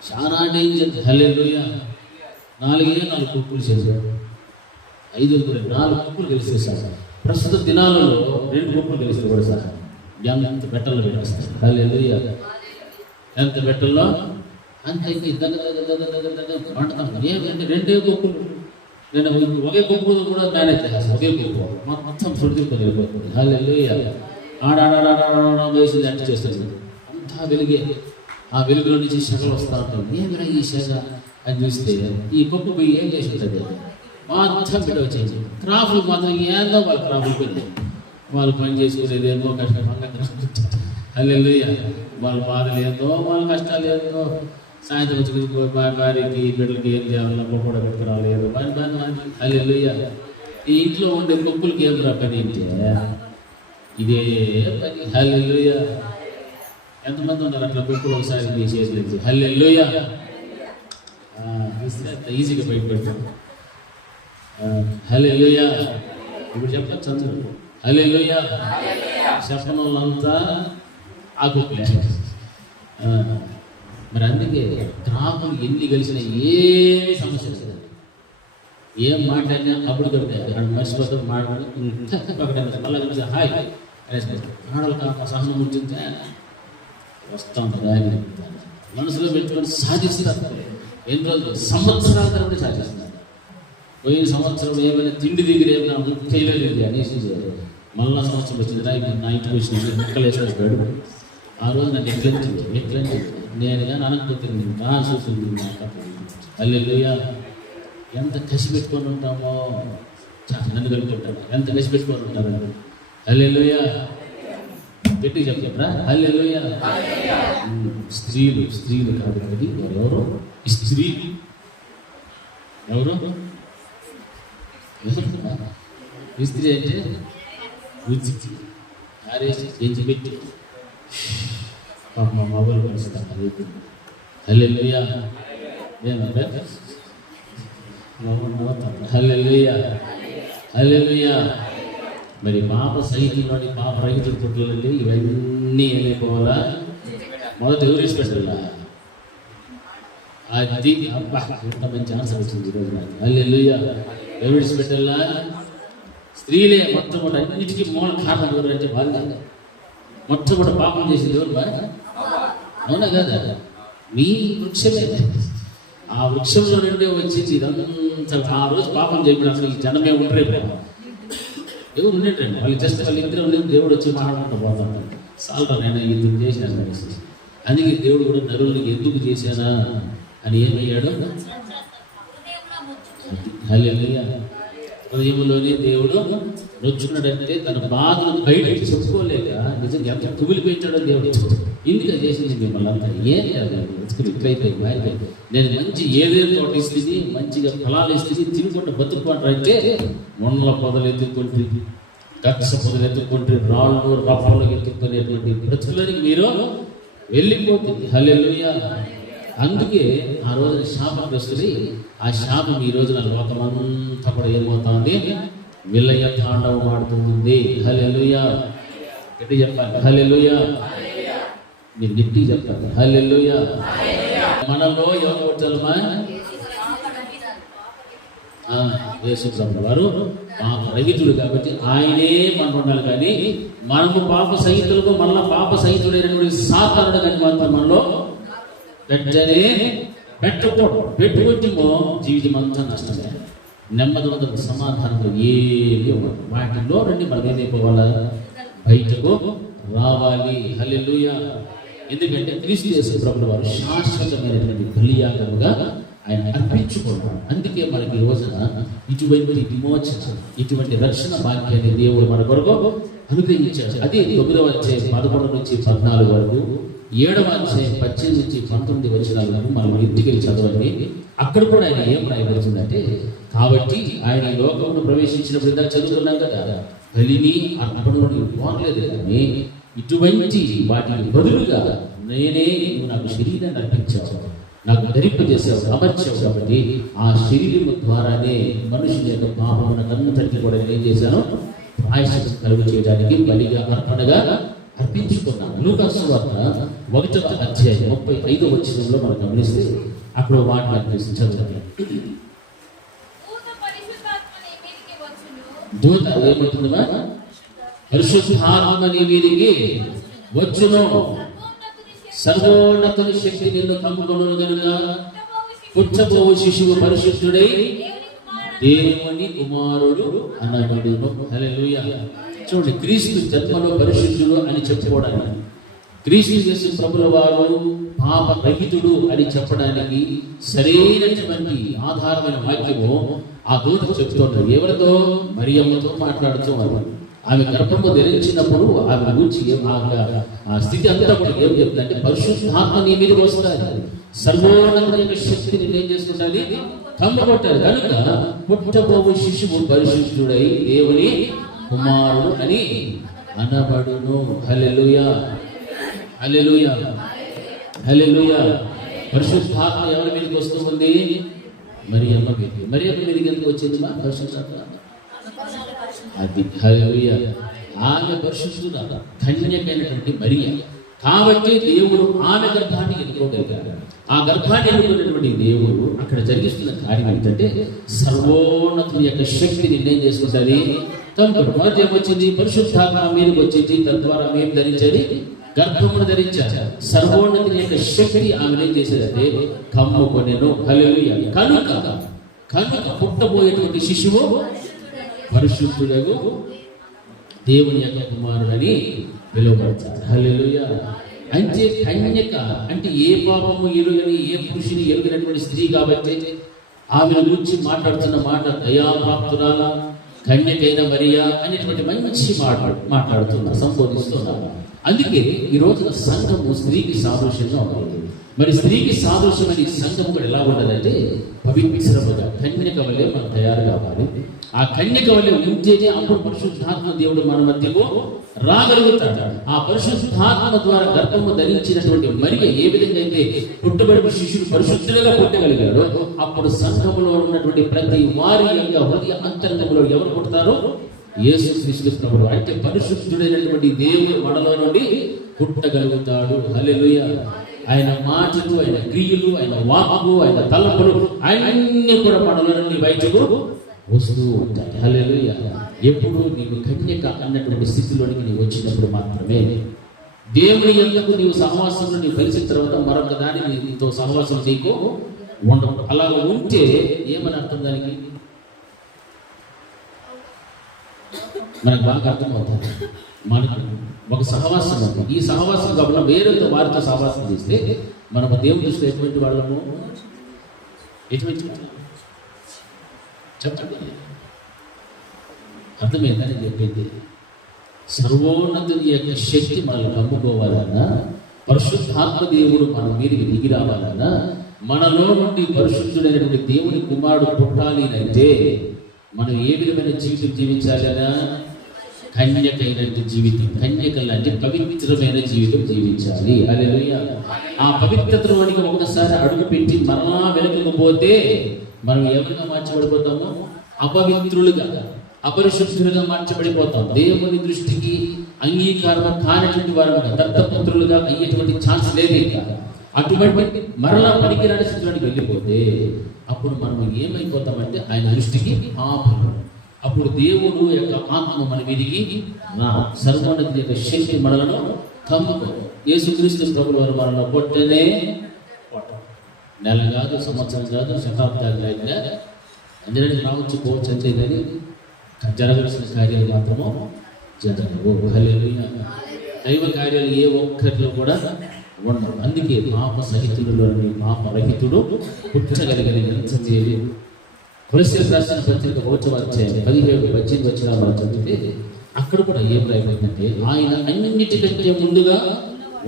చాలా డేంజర్. హల్లెలూయా. 4 కుప్పలు చేశాడు, 5 4 కుప్పలు కలిసేసాడు. ప్రస్తుత దినాలలో 2 కుప్పలు కలిస్తే కూడా సార్ ఎంత బెట్టల్లో పెట్టేస్తారు. హల్లెలూయా. ఎంత బెట్టల్లో అంత వండుతాం. ఏమంటే 2 కుప్పలు, నేను ఒకే కుప్పు కూడా మేనేజ్ చేస్తాను. ఒకే కుప్పు మొత్తం సుడిపోతుంది. హల్లెలూయా. ఆడాడాడా వేసింది అంటే చేస్తుంది. అంతా వెలుగే. ఆ వెలుగులో నుంచి శకలు వస్తూ ఉంటాయి. ఏమైనా ఈ శక అని చూస్తే ఈ కుప్పు పోయి ఏం చేసి ఉంటుంది? మొత్తం బిడ్డ వచ్చేది. క్రాఫ్లు మాత్రం ఏందో వాళ్ళ క్రాఫ్లు పోయింది. వాళ్ళు పని చేసుకునేది ఏందో కష్టంగా. హల్లెలూయా. వాళ్ళ బాధలు ఏందో, వాళ్ళ కష్టాలు ఏందో. సాయంత్రం వచ్చి భార్యకి బిడ్డలకి ఏం చేయాలో కూడా పెట్టుకురాలేదు. హల్లెలూయా. ఈ ఇంట్లో ఉండే కుప్పులకి ఏం రా పని అంటే ఇదే పని. హల్లెలూయా. ఎంతమంది ఉన్నారు అట్లా కుప్పులు ఒకసారి చేసేది? హల్లెలూయా. ఈజీగా బయట పెడతాం. హల్లెలూయా. ఇప్పుడు చెప్పచ్చు అందరూ హల్లెలూయా. చెప్పడం వాళ్ళంతా ఆ కుప్పులే. మరి అందుకే క్రాపులు ఎన్ని కలిసినా ఏమీ సమస్య లేదు. ఏం మాట్లాడినా అప్పుడు దొరుకుతాయి. మర్చిపోతాం మాట్లాడి మళ్ళీ కలిసి హాయ్ ఆడవాళ్ళకి సహనం ఉంటుంటే వస్తూ ఉంటుంది. ఆయన మనసులో పెట్టుకొని సాధిస్తారు. ఎన్ని రోజులు, సంవత్సరాల తర్వాత సాధిస్తున్నారు. పోయిన సంవత్సరం ఏమైనా తిండి దగ్గర ఏమైనా చేయలేదు అనేసి మళ్ళా సంవత్సరం వచ్చింది. నా ఇంటికి వచ్చిన ముక్కలేసాడు. ఆ రోజు నాకు ఎట్లంటే నేను కానీ అనకపోతుంది బాగా చూస్తుంది. హల్లెలూయా. ఎంత కసి పెట్టుకొని ఉంటామో నన్ను కలుపుకుంటాను. ఎంత కసి పెట్టుకొని ఉంటారు. హల్లెలూయా. పెట్టి చెప్తారా? హల్లెలూయా. స్త్రీలు కాదు అది. ఎవరు స్త్రీ? ఎవరు స్త్రీ అంటే రుచికి ఆరేసి పెంచి పెట్టి మా మొబైల్ పరిస్థితి. హల్లెలూయా. ఏమంటే హల్లెలూయా. హల్లెలూయా. మరి పాప సైకిల్లోని పాప రైతుల పుట్టినండి ఇవన్నీ ఏమైపోవాలా? మొదట ఎవరేసి పెట్టాలా? అది అబ్బా ఎంత మంచి ఆన్సర్ వచ్చింది ఈరోజు నాకు. హల్లెలూయా. ఎవరేసి పెట్టాలా? స్త్రీలే. మొట్టమొదటి అన్నిటికీ మూల కారణం ఎవరు అంటే వాళ్ళు. మొట్టమొదటి పాపం చేసేది ఎవరు? అవునా కదా? మీ వృక్షమే. ఆ వృక్షంలో నుండే వచ్చింది ఇదంతా. ఆ రోజు పాపం చేయడం అసలు ఈ జనమే ఉండరే. ఎవరు ఉండేటండి వాళ్ళు. జస్ట్ వాళ్ళు ఇద్దరు ఉండేది. దేవుడు వచ్చి మాట్లాడుకుంటూ పోతాడు. సాల్రా నేను ఎందుకు చేశాను అనేసి. అందుకే దేవుడు కూడా నరుల్ని ఎందుకు చేశానా అని ఏమయ్యాడు? హల్లెలూయా. హృదయంలోనే దేవుడు నొచ్చుకున్నాడంటే తన బాధను బయటకి చెప్పుకోలేక నిజంగా ఎంత కుమిలిపోయించాడో దేవుడు. ఇందుగా చేసింది మిమ్మల్ని అంతా. ఏం లేదు ఇట్లయిపోయి మారిపోయింది. నేను మంచి ఏదేదో తోట ఇస్తుంది, మంచిగా ఫలాలు ఇస్తుంది, తినుకుంటూ బతుకుంటారంటే మొండల పొదలు ఎత్తుకుంటే, కక్ష పొదలు ఎత్తుకుంటే, రాళ్ళు రప్పలు ఎత్తుకునేటువంటి బ్రతుకులకి మీరు వెళ్ళిపోతుంది. హల్లెలూయా. అందుకే ఆ రోజున శాపగ్రస్తుడి. ఆ శాపం ఈ రోజున లోకమంతా కూడా ఏమవుతుంది? విలయ తాండవం ఆడుతుంది. హల్లెలూయా. గట్టి చెప్పాలి హల్లెలూయా. మీరు గట్టి చెప్పాలి హల్లెలూయా. మనలో ఎవరు కొట్టాలమ్మా? యేసుప్రభువు వారు పాప రహితుడు కాబట్టి ఆయనే మనం ఉండాలి. కానీ మనము పాప సహితులకు మళ్ళా పాప సహితుడైనటువంటి సాతానుడు కానీ మాత్రం మనలో పెట్టనే పెట్టకూడదు. పెట్టుకుంటేమో జీవితం అంతా నష్టమే. నెమ్మది ఉండదు, సమాధానంలో ఏమీ ఉండదు. వాటిలో రండి మనం ఏదైపోవాలా? బయటకు రావాలి. హల్లెలూయా. ఎందుకంటే క్రీస్తు యేసుప్రభువు వారు శాశ్వతమైనటువంటి బలియాగముగా ఆయన అర్పించుకున్నాడు. అందుకే మనకి ఈ రోజున ఇటువంటి విమోచన, ఇటువంటి రక్షణ భాగ్యాన్ని దేవుడు మన కొరకు అనుగ్రహించాడు. అది 9వ అధ్యాయం 11 నుంచి 14 వరకు, 7వ అధ్యాయం 18 నుంచి 19 వచనాలకు మనం ఇంటికి చదవండి. అక్కడ కూడా ఆయన ఏం రాయబడుతుందంటే, కాబట్టి ఆయన ఈ లోకంలో ప్రవేశించినప్పుడు ఇందాక చదువుకున్నాం కదా, బలిని అర్పణని కోరలేదు కానీ ఇటువంటి వాటికి బదులుగా నేనే, నువ్వు నాకు శరీరాన్ని అర్పించావు, నాకు ధరింపజేసావు, అమర్చావు. కాబట్టి ఆ శరీరం ద్వారానే మనుషుని యొక్క పాపమునకంతటికీ కూడా నేను ఏం చేశాను, ప్రాయశ్చిత్తం కలుగు చేయడానికి బలిగా అర్పణగా అర్పించుకున్నాను. లూకా సువార్త 1వ అధ్యాయం 35వ వచనంలో మనం గమనిస్తే అక్కడ వాటిని అనిపిస్తుంది. దూత ఏమంటుందా, పరిశుద్ధాత్మ నీ మీదికి వచ్చును, సర్వోన్నతుని శక్తి నిన్ను కమ్ముకొనును గనుక పుట్టబోవు శిశువు పరిశుద్ధుడై దేవుని కుమారుడు అనబడును. హల్లెలూయా. చూడండి, క్రీస్తు జన్మలో పరిశుద్ధుడు అని చెప్పుకోవడానికి, క్రీస్తు యేసు ప్రభుల వారు పాప రహితుడు అని చెప్పడానికి సరైనటువంటి ఆధారమైన వాక్యము ఆ దూత చెప్తున్నారు. ఎవరితో? మరియమ్మతో మాట్లాడుతూ ఉన్నారు. ఆమె గర్భము ధరించినప్పుడు ఆమె గురించి ఆ స్థితి అంతా కూడా ఏం చెప్తుందంటే, పరిశుద్ధాత్మ నీ మీద వస్తుంది, సర్వోన్నత శక్తిని ఏం చేసుకుంటాలి, కమ్మగొట్టారు. కనుక పుట్టబోవు శిశువు పరిశుద్ధుడై దేవుని కుమారుడు అని అనబడును. హల్లెలూయా, హల్లెలూయా, హల్లెలూయా. పరిశుద్ధాత్మ ఎవరి మీదకి వస్తూ ఉంది? మరియమ్మ మీదకి. మరియమ్మ మీదకి ఎందుకు వచ్చింది మా పరిశుద్ధాత్మ? అది హల్లెలూయా. ఆమె పరిశుద్ధురాలు, కన్యకైనటువంటి మరియ. కాబట్టి దేవుడు ఆమె గర్భాన్ని ఎన్నుకోగలిగాడు. ఆ గర్భాన్ని ఎన్నుకున్నటువంటి దేవుడు అక్కడ జరిగిస్తున్న కార్యం ఏంటంటే, సర్వోన్నతుని యొక్క శక్తిని నిర్ణయం చేసుకుంటుంది. తనకు మొదటి ఏమొచ్చింది? పరిశుద్ధాత్మ మీదకి వచ్చింది. తద్వారా మేము ధరించేది గర్భమును ధరించారు. సర్వోన్నతుని యొక్క శక్తి ఆమె ఏం చేసేదంటే కమ్ముకొనెను. హల్లెలూయా. కనుక పుట్టబోయేటువంటి శిశువు పరిశుద్ధుడగు దేవుని యొక్క కుమారుడని పిలువబడతాడు. హల్లెలూయా. అంటే కన్యక అంటే ఏ పాపము ఎరుగని, ఏ పురుషుని ఎరుగినటువంటి స్త్రీ కాబట్టి ఆమెను గురించి మాట్లాడుతున్న మాట దయాప్రాప్తురాల కన్యకైన మరియా అనేటువంటి మంచి మాట్లాడుతున్నారు, సంబోధిస్తున్నారు. అందుకే ఈ రోజున సంఘము స్త్రీకి సాదృశ్యంగా ఉంటుంది. మరి స్త్రీకి సాదృశ్యమైన ఈ సంఘము కూడా ఎలా ఉండాలంటే పవిత్రముగా కన్యక వల్లే మనం తయారు కావాలి. ఆ కన్యక వల్లే ఉంటేనే అప్పుడు పరిశుద్ధాత్మ దేవుడు మన మధ్యకు రాగలుగుతాడు. ఆ పరిశుద్ధాత్మ ద్వారా గర్భము ధరించినటువంటి మరియ ఏ విధంగా అయితే పుట్టబడిన శిశువు పరిశుద్ధులుగా పుట్టగలిగాడో, అప్పుడు సంఘములో ఉన్నటువంటి ప్రతి వారి యొక్క హృదయ అంతరంగంలో ఎవరు పుడతారో? యేసుక్రీస్తు ప్రభువు. అంటే పరిశుద్ధుడైనటువంటి దేవుడు మనలో నుండి పుట్టగలుగుతాడు. హల్లెలూయా. ఆయన మాటలు, ఆయన క్రియలు, ఆయన వాక్కు, ఆయన తలంపులు అన్ని కూడా మనలో నుండి బయటకు వస్తూ ఉంటాయి. హల్లెలూయా. ఎప్పుడు నీవు కన్యక అన్నటువంటి స్థితిలోనికి నీవు వచ్చినప్పుడు మాత్రమే దేవుని యందు నీవు సహవాసంలో నీవు కలిసిన తర్వాత మరొక దాన్ని నీతో సహవాసం చేయకు ఉండవు. అలా ఉంటే ఏమని అర్థం? దానికి మనకు బాగా అర్థమవుతుంది. మనకు ఒక సహవాసం ఉంది. ఈ సహవాసం కాకుండా వేరే వారితో సహవాసం చేస్తే మనము దేవుని దృష్టిలో ఎటువంటి వాళ్ళము? ఎటువంటి చెప్పండి, అర్థమైందని చెప్పింది. సర్వోన్నతుని యొక్క శక్తి మనల్ని కమ్ముకోవాలన్నా, పరిశుద్ధాత్మ దేవుడు మన మీదకి దిగి రావాలన్నా, మనలో నుండి పరిశుద్ధుడైనటువంటి దేవుని కుమారుడు పుట్టాలి అంటే మనం ఏ విధమైన జీవితం జీవించాలన్నా, కన్యకైనటువంటి జీవితం, కన్యకలు అంటే పవిత్రమైన జీవితం జీవించాలి. హల్లెలూయా. ఆ పవిత్రతలోనికి ఒకసారి అడుగు పెట్టి మరలా వెనకకపోతే మనం ఎవరిగా మార్చబడిపోతాము? అపవిత్రులుగా, అపరిశుద్ధులుగా మార్చబడిపోతాం. దేవుని దృష్టికి అంగీకారం కానటువంటి వారుగా, దత్తపుత్రులుగా అయ్యేటువంటి ఛాన్స్ లేదు. అటువంటి మరలా పనికిరాని స్థితిలోకి వెళ్ళిపోతే అప్పుడు మనం ఏమైపోతామంటే ఆయన దృష్టికి పాపం. అప్పుడు దేవుడు యొక్క ఆత్మ మన మీదికి సర్వోన్నత యొక్క శక్తి మనలను కమ్ముకో. యేసుక్రీస్తు ప్రభువు వారు మనలో కొట్టనే నెల కాదు, సంవత్సరం కాదు, శతాబ్దాలు అయితే అందరినీ రావచ్చు పోవచ్చు అంతే, కానీ జరగాల్సిన కార్యాలు మాత్రము జరగవు. హల్లెలూయా. దైవ కార్యాలు ఏ ఒక్కరిలో కూడా ఉండవు. అందుకే పాప సహితులలోని పాప రహితుడు పుట్టగలిగిన ఎంతసేది. కొలస్సీయులకు రాసిన పత్రిక 1వ అధ్యాయం 17-18 వచనాలు చదివితే అక్కడ కూడా ఏం రాయబడిందంటే, ఆయన అన్నిటికంటే ముందుగా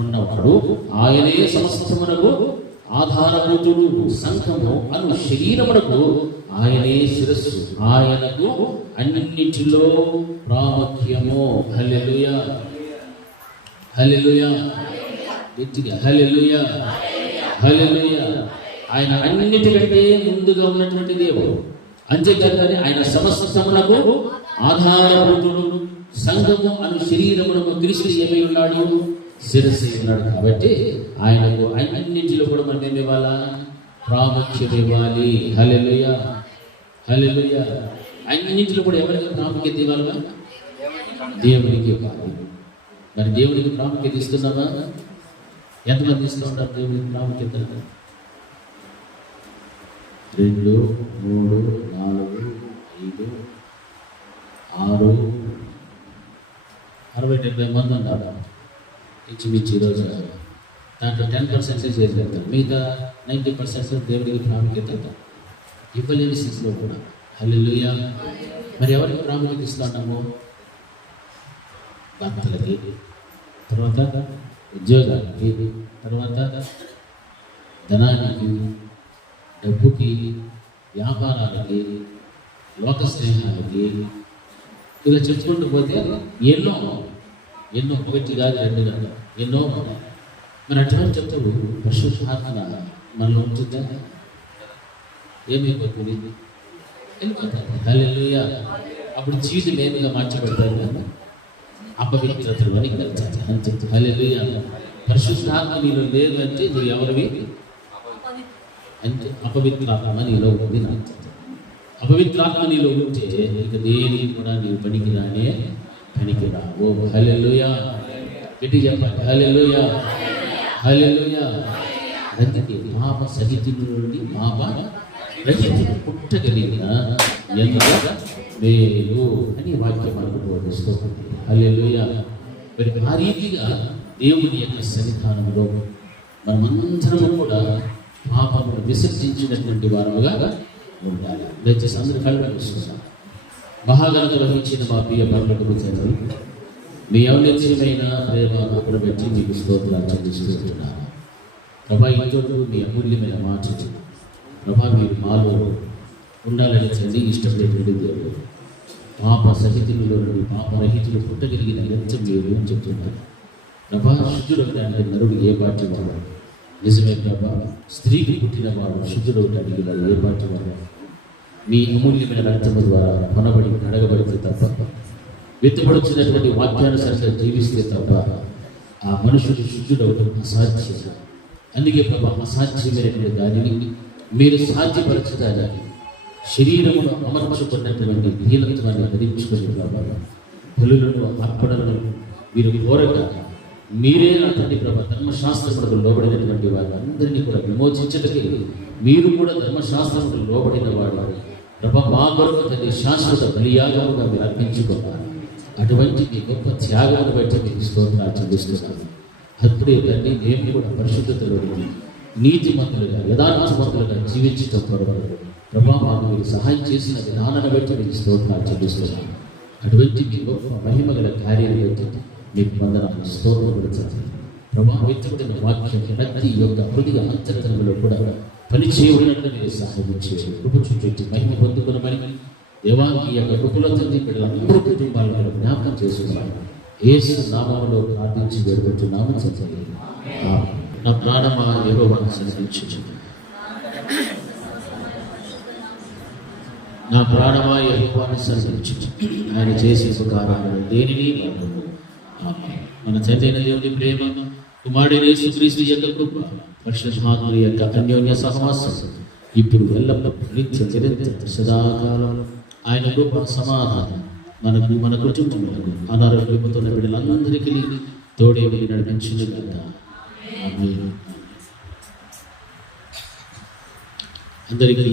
ఉన్నవాడు, ఆయనే సమస్తమునకు ఆధారభూతుడు, సంఘము అను శరీరమునకు ఆయనే శిరస్సు, ఆయనకు అన్నిటిలో ప్రాముఖ్యము. హల్లెలూయా, హల్లెలూయా. గట్టిగా హల్లెలూయా, హల్లెలూయా. ఆయన అన్నిటికంటే ముందుగా ఉన్నటువంటి దేవుడు. అంతేకాదు ఆయన సమస్తమునకు ఆధారభూతుడు. సంఘము అను శరీరమునకు క్రీస్తు ఏమై ఉన్నాడు? శిరస్సు ఉన్నాడు. కాబట్టి ఆయనకు అన్నింటిలో కూడా మనం ఏమి ఇవ్వాలా? ప్రాముఖ్యం ఇవ్వాలి. హల్లెలూయా, హల్లెలూయా. అన్నింటిలో కూడా ఎవరికి ప్రాముఖ్యత ఇవ్వాలిగా? దేవునికి ఇవ్వాలి. మరి దేవునికి ప్రాముఖ్యత ఇస్తున్నామా? ఎంతమంది ఇస్తూ ఉంటారు దేవునికి ప్రాముఖ్యత? 2, 3, 4, 5, 6, 60-70 మంది ఉన్నారు ఇంచుమించు ఈరోజు. దాంట్లో 10% చేసేస్తారు. మిగతా 90% దేవుడికి ప్రాముఖ్యత ఇవ్వలేని స్థితిలో కూడా. హల్లెలూయా. మరి ఎవరికి ప్రాముఖ్యత ఇస్తున్నాము? భక్తులకి, తర్వాత ఉద్యోగాలకి, తర్వాత ధనానికి, డబ్బుకి, వ్యాపారాలకి, లోక స్నేహాలకి, ఇలా చెప్పుకుంటూ పోతే ఎన్నో ఎన్నో, ఒకటి కాదు, 2 కాదు, ఎన్నో ఉన్నాయి. మరి అటువంటి చెప్తాడు పరిశుద్ధాత్మ మనలో ఉంటుందా? ఏమైపోతుంది? వెళ్ళిపోతుంది. హల్లెలూయా. అప్పుడు జీవితం ఏమిగా మార్చబడతారు కదా, అపవిత్రతలు అని అంతే. హల్లెలూయా. పరిశుద్ధాత్మ నీలో లేదు అంటే నువ్వు ఎవరివి అంటే అపవిత్రాత్మ నీలో ఉంది. అపవిత్రాత్మ నీలో ఉంటే ఇక దేనికి కూడా నీవు పనికిరానే పనికిరా. ఓ హల్లెలూయా. గట్టి చెప్పాలి. హల్లెలూయా, హల్లెలూయా. అందుకే పాప సహితుల నుండి పాప రహితులు పుట్టగలిగిన ఎంత మేలు అని వాక్యం మనకు బోధిస్తుంది. హల్లెలూయా. మరి ఆ రీతిగా దేవుని యొక్క సన్నిధానంలో మనమందరం కూడా పాపమును విసర్జించినటువంటి వారముగా ఉండాలి. దయచేసి అందరూ కళ్ళు మూసుకుందాం. మహాగణత వహించిన మా ప్రియ పరలోకపు తండ్రి, మీ ఔన్నత్యమైన ప్రేమ అప్పుడు పెట్టి మీకు స్తోత్రాలు చెల్లిస్తున్నాను. ప్రభా, ఇంతవరకు మీ అమూల్యమైన మాటలు ప్రభా మీరు మాలో ఉండాలని తండ్రి ఇష్టపడేటువంటి దేవుడు. పాప సహితులలో నుండి పాపరహితులు పుట్టగలిగిన ఎంత మీరు అని చెప్తున్నారు. ప్రభా, శుద్ధుడు అంటే నరుడు ఏ పార్టీ వాడు? నిజమే ప్రభా, స్త్రీకి పుట్టిన వాడు శుద్ధుడు అడిగిన ఏ పార్టీ వాడు? మీ అమూల్యమైన రక్తము ద్వారా కొనబడి కడగబడితే తప్ప, వెతుబడుచున్నటువంటి వాక్యానుసారంగా జీవిస్తే తప్ప ఆ మనుషుడు శుద్ధుడవడం అసాధ్యం. అందుకే ప్రభా, అసాధ్యమైనటువంటి దానిని మీరు సాధ్యపరచడానికి శరీరమును అమర్చుకున్నటువంటి దీనత్వాన్ని ధరించుకొని ప్రభా, బలులను అర్పణలను మీరు కోరక మీరే నా తండ్రి ప్రభా ధర్మశాస్త్రములకు లోబడినటువంటి వారు అందరినీ కూడా విమోచించటకే మీరు కూడా ధర్మశాస్త్రములకు లోబడిన వాడు ప్రభా, మా కొరకు తండ్రి శాశ్వత బలియాగముగా మీరు అర్పించుకున్నారు. అటువంటి మీ గొప్ప త్యాగమును బట్టి మీకు స్తోత్రాలు చెల్లిస్తున్నాను. అప్పుడే తండ్రి మేము కూడా పరిశుద్ధతలో నీతిమంతులుగా యథార్థవంతులుగా జీవించటం కొరకు ప్రభా మాకు మీరు సహాయం చేసిన విధానాన్ని బట్టి మీకు స్తోత్రాలు చెల్లిస్తున్నాను. అటువంటి మీ గొప్ప మహిమ గల కార్యాలు బట్టి మీకు వందనాలు స్తోత్రపడుతుంది. ప్రభా, వ్యక్తిగత వాక్యం ప్రతి యొక్క హృదయ అంతరంగంలో కూడా పని చేయడానికి మీరు సహాయం చేయాలి. కృప చూపెట్టి మహిమ పొందుకునమని దేవానికి యొక్క కృపలతని బిడ్డలందరూ కుటుంబాలను జ్ఞాపకం చేసుకున్నాను. యేసు నామములో ప్రార్థించి వేడుకుంటున్నాము తండ్రి. నా ప్రాణమా యెహోవాను సన్నిధించుచు, నా ప్రాణమా యెహోవాను సన్నిధించుచు, ఆయన చేసే ఉపకారములు దేనిని నమ్మకు. మన తండ్రి అయిన దేవుని ప్రేమ, కుమారుడైన యేసుక్రీస్తు యొక్క కృప, పరిశుద్ధాత్మ యొక్క అన్యోన్య సహవాసం ఇప్పుడు ఎల్లప్పుడూ నిత్య నిరంతర సదాకాలం ఆయన కృప సమాధానం మనకు మన కుటుంబములకు అనారోగ్యంతో ఉన్న బిడ్డలందరికీ తోడే వెళ్ళి నడిపించింది కదా. అందరికీ